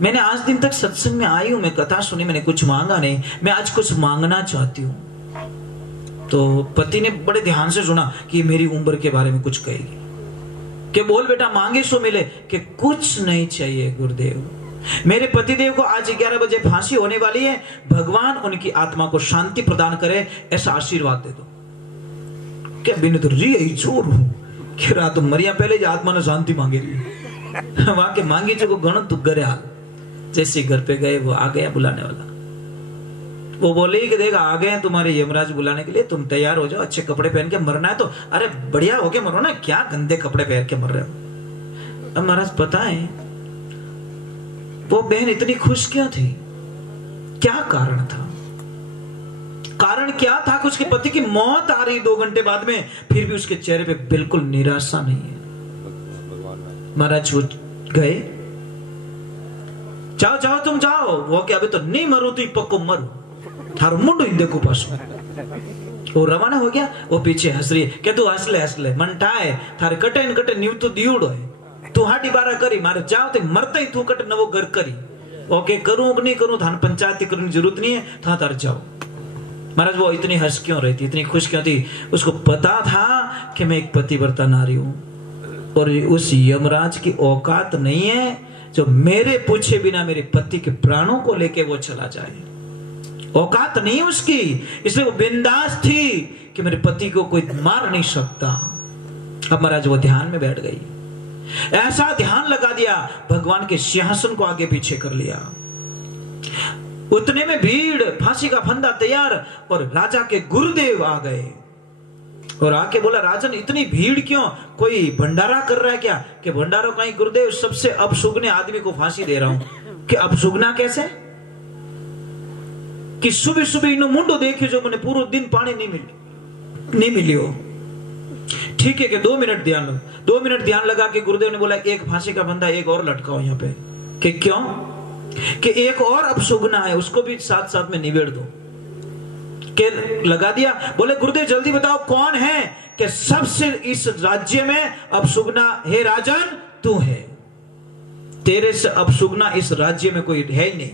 मैंने आज दिन तक सत्संग में आई हूं, मैं कथा सुनी, मैंने कुछ मांगा नहीं, मैं आज कुछ मांगना चाहती हूं। तो पति ने बड़े ध्यान से सुना कि मेरी उम्र के बारे में कुछ कहेगी। कि बोल बेटा मांगे सो मिले, कि कुछ नहीं चाहिए गुरुदेव, मेरे पतिदेव को आज 11 बजे फांसी होने वाली है, भगवान उनकी आत्मा को शांति प्रदान करे, ऐसा आशीर्वाद दे दो। क्या बिन तो यही चोर हूं कि रात मरिया पहले आत्मा ने शांति मांगे रही। वहां के मांगी जो गण तू गरे हाल। जैसे घर पे गए वो आ गया बुलाने वाला। वो बोले कि देख आ गए तुम्हारे यमराज बुलाने के लिए, तुम तैयार हो जाओ, अच्छे कपड़े पहन के मरना है तो। अरे बढ़िया होके मरो ना, क्या गंदे कपड़े पहन के मर रहे हो। अब महाराज पता है वो बहन इतनी खुश क्यों थी, क्या कारण था? कारण क्या था कि उसके पति की मौत आ रही 2 घंटे बाद में, फिर भी उसके चेहरे पे बिल्कुल निराशा नहीं है। महाराज वो गए, जाओ जाओ तुम जाओ। वो क्या अभी तो नहीं मरो तो पक्को मरो, थारो मुंडो ही देखो पास। वो रवाना हो गया, वो पीछे हंस रही है कि तू हंस ले मन ठाए थारे कटे न कटे नीव तो दियोड़ो है, तू हाडी बारा करी मारे जाओ ते मरते ही तू कट नवो घर करी। ओके करूं कि नहीं करूं, थान पंचायती करने की जरूरत नहीं है, था तार जाओ। महाराज वो इतनी हंस क्यों रही थी, इतनी खुश क्यों थी? उसको पता था कि मैं एक पतिव्रता नारी हूं और उस यमराज की औकात नहीं है जो मेरे पूछे बिना मेरे पति के प्राणों को लेके वो चला जाए। औकात नहीं उसकी, इसलिए वो बिंदास थी कि मेरे पति को कोई मार नहीं सकता। अब महाराज वो ध्यान में बैठ गई, ऐसा ध्यान लगा दिया, भगवान के सिंहासन को आगे पीछे कर लिया। उतने में भीड़, फांसी का फंदा तैयार और राजा के गुरुदेव आ गए और आके बोला राजन इतनी भीड़ क्यों, कोई भंडारा कर रहा है क्या? कि भंडारा कहीं गुरुदेव सबसे अपसुगने आदमी को फांसी दे रहा हूं। कि अपसुगना कैसे? कि सुबह सुबह इनो मुंडो देखियो जो मैंने पूरा दिन पानी नहीं मिलियो। ठीक है कि 2 मिनट ध्यान लो। 2 मिनट ध्यान लगा के गुरुदेव ने बोला एक फांसी का फंदा एक और लटकाओ यहाँ पे। कि क्यों? कि एक और अपसुगना है, उसको भी साथ साथ में निबेड़ दो। के लगा दिया। बोले गुरुदेव जल्दी बताओ कौन है? कि सबसे इस राज्य में अपसुगना है राजन तू है, तेरे से अपसुगना इस राज्य में कोई है ही नहीं।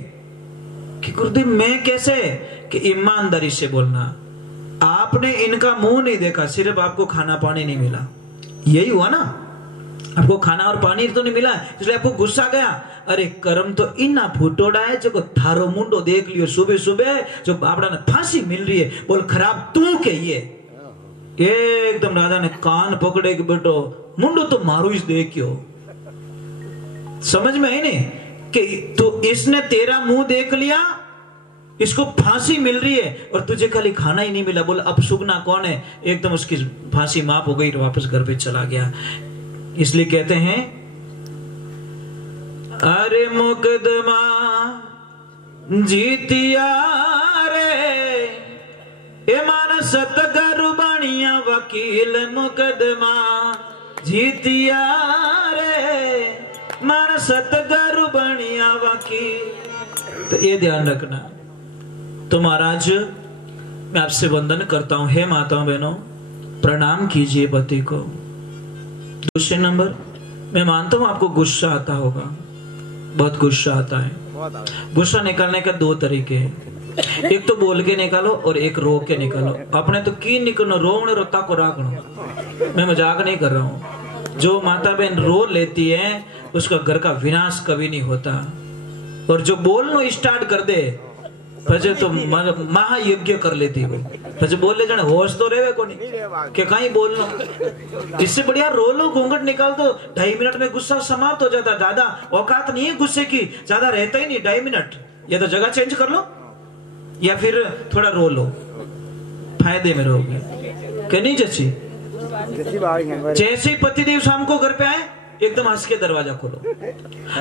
कि गुरुदेव मैं कैसे? कि ईमानदारी से बोलना। कि गुरुदेव मैं कैसे? कि ईमानदारी से बोलना। आपने इनका मुंह नहीं देखा, सिर्फ आपको खाना पानी नहीं मिला, यही हुआ ना। आपको खाना और पानी तो नहीं मिला, इसलिए आपको गुस्सा गया। अरे कर्म तो इन्ना फूटोड़ा है जो थारो मुंडो देख लियो सुबह सुबह जो बापड़ा ने फांसी मिल रही है, बोल खराब तू के ये एकदम राजा ने कान पकड़े कि बेटो मुंडो तो मारू ही देखियो। समझ में आई नहीं कि तो इसने तेरा मुंह देख लिया, इसको फांसी मिल रही है और तुझे खाली खाना ही नहीं मिला। बोल अब सुगना कौन है, एकदम उसकी फांसी माफ हो गई तो वापस घर पे चला गया। इसलिए कहते हैं अरे मुकदमा जीतिया रे ए मान सतगरु बनिया वकील, मुकदमा जीतिया रे मान सतगरु बनिया वकील। तो ये ध्यान रखना। तो महाराज मैं आपसे वंदन करता हूं, हे माताओं बहनों प्रणाम कीजिए पति को। दूसरे नंबर, मैं मानता हूं आपको गुस्सा आता होगा, बहुत गुस्सा आता है। गुस्सा निकालने का दो तरीके हैं, एक तो बोल के निकालो और एक रो के निकालो। अपने तो की निकलो रोने रोता को रागनो, मैं मजाक नहीं कर रहा हूं। जो माता बहन रो लेती है उसका घर का विनाश कभी नहीं होता, और जो बोलनो स्टार्ट कर दे पजे तो महायज्ञ कर लेती वो, पजे बोल ले जाने होश तो रेवे को नहीं कि कहीं बोलना। इससे बढ़िया रो लो, घूंघट निकाल दो, 2.5 मिनट में गुस्सा समाप्त हो जाता। ज्यादा औकात नहीं है गुस्से की, ज्यादा रहता ही नहीं 2.5 मिनट। या तो जगह चेंज कर लो या फिर थोड़ा रो लो, फायदे में रहोगे कि नहीं। जैसी जैसे ही पतिदेव शाम को घर पे आए एकदम हंस के दरवाजा खोलो।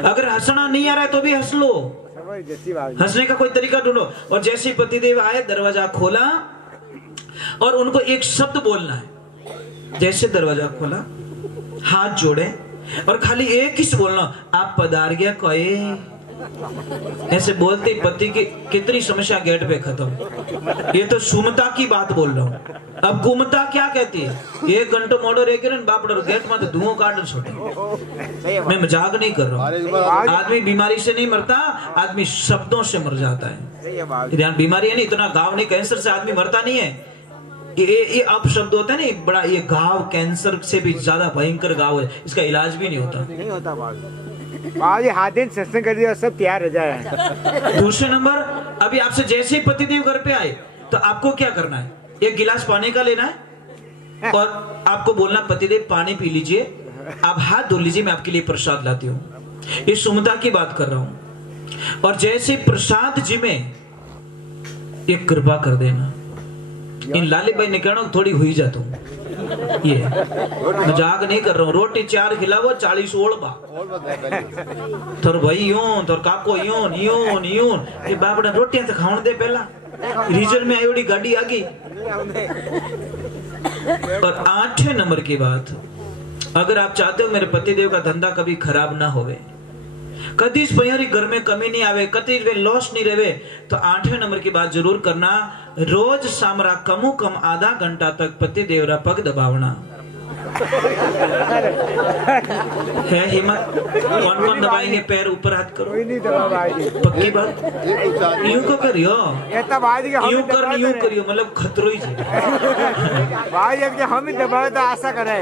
अगर हंसना नहीं आ रहा है तो भी हंस लो, हंसने का कोई तरीका ढूंढो। और जैसे ही पतिदेव आए दरवाजा खोला और उनको एक शब्द बोलना है। जैसे दरवाजा खोला हाथ जोड़े और खाली एक ही बोलना, आप पधार गया कोई। ऐसे बोलते ही पति की कितनी समस्या गेट पे खत्म। ये तो सुमता की बात बोल रहा हूँ। अब गुमता क्या कहती है, 1 घंटा मोड़ो रह गए बाप गेट में तो धुआं काट छोटे। मैं मजाक नहीं कर रहा हूँ। आदमी बीमारी से नहीं मरता, आदमी शब्दों से मर जाता है। ध्यान, बीमारी है नहीं, इतना घाव नहीं, कैंसर से आदमी मरता नहीं है। ये अपशब्द होता है ना बड़ा, ये घाव कैंसर से भी ज्यादा भयंकर घाव है, इसका इलाज भी नहीं होता। हाथ दिन सत्संग कर दिया, सब तैयार हो जाए। दूसरे नंबर, अभी आपसे जैसे ही पतिदेव घर पे आए तो आपको क्या करना है, एक गिलास पानी का लेना है और आपको बोलना पतिदेव पानी पी लीजिए, आप हाथ धो लीजिए, मैं आपके लिए प्रसाद लाती हूँ। ये सुमता की बात कर रहा हूँ। और जैसे प्रसाद जी में एक कृपा कर देना, इन लाली भाई ने कहना थोड़ी हुई जाता हूँ, ये मजाक नहीं कर रहा हूँ। रोटी 4 खिलावो 40 ओढ़बा थोर भाई यूं थोर काको यूं यूं यूं ये बापड़ा रोटियां तो खावन दे पहला, रीजन में आई गाड़ी आ गई। और 8वें नंबर की बात, अगर आप चाहते हो मेरे पतिदेव का धंधा कभी खराब ना होवे, कदी पयारी घर में कमी नहीं आवे, कदी वे लॉस नहीं रहे, तो 8वें नंबर की बात जरूर करना, रोज सामरा कमु कम आधा घंटा तक पति देवरा पग दबावना है। हिम्मत कौन कौन दबाएंगे, पैर ऊपर हाथ करो, पक्की बात। यूं को करियो, यूं करियो, मतलब खतरो ही भाई अब हम ही दबाओ तो आशा करें।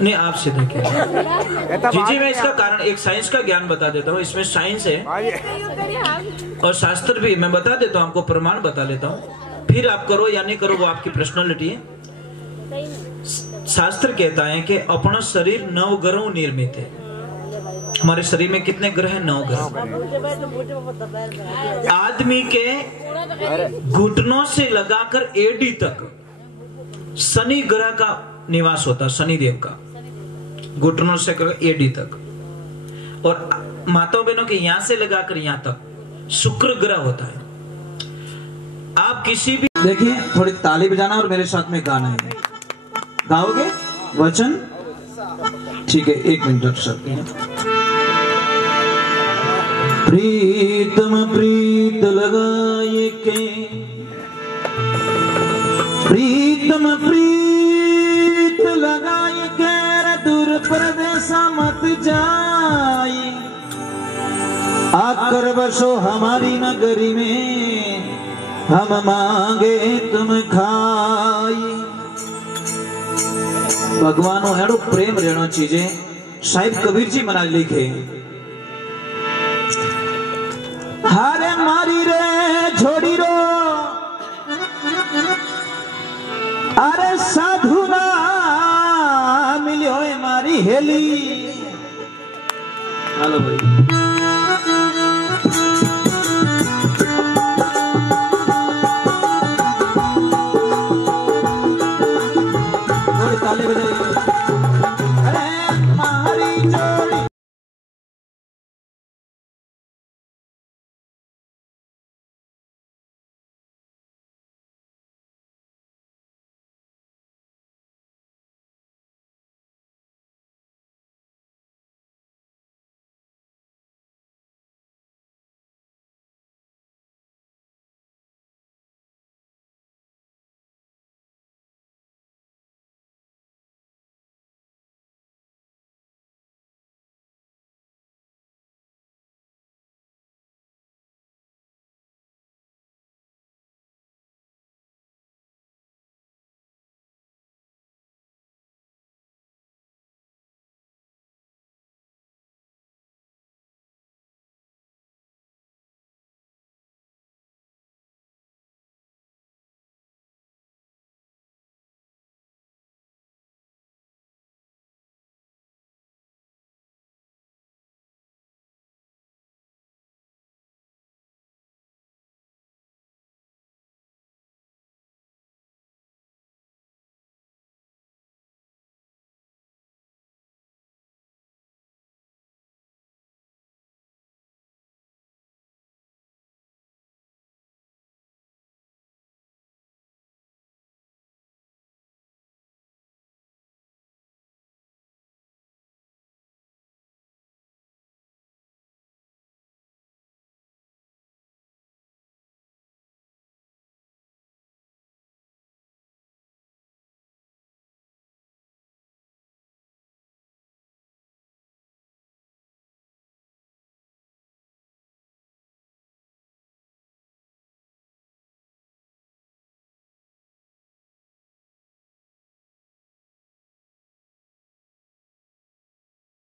नहीं आपसे देखिए जी, मैं इसका कारण एक साइंस का ज्ञान बता देता हूँ। इसमें साइंस है और शास्त्र भी, मैं बता देता हूँ आपको, प्रमाण बता देता हूँ, फिर आप करो या नहीं करो वो आपकी पर्सनालिटी है। शास्त्र कहता है कि अपना शरीर 9 ग्रहों निर्मित है। हमारे शरीर में कितने ग्रह हैं? 9 ग्रह। आदमी के घुटनों से लगाकर एडी तक शनि ग्रह का निवास होता है, शनि देव का घुटनों से एडी तक। और माताओं बहनों के यहां से लगाकर यहां तक शुक्र ग्रह होता है। आप किसी भी, देखिए थोड़ी ताली बजाना और मेरे साथ में गाना है, गाओगे वचन? ठीक है, 1 मिनट सर। प्रीतम प्रीत लगाए के, प्रीतम प्रीत लगाए के दूर प्रदेश मत जाए, आकर बसो हमारी नगरी में, हम मांगे तुम खाई। भगवान हेड़ो प्रेम रहना चीजे। साहिब कबीर जी मना लिखे, हारे मारी रे छोड़ी रो, अरे साधु ना मिलियो मारी हेली। हेलो भाई।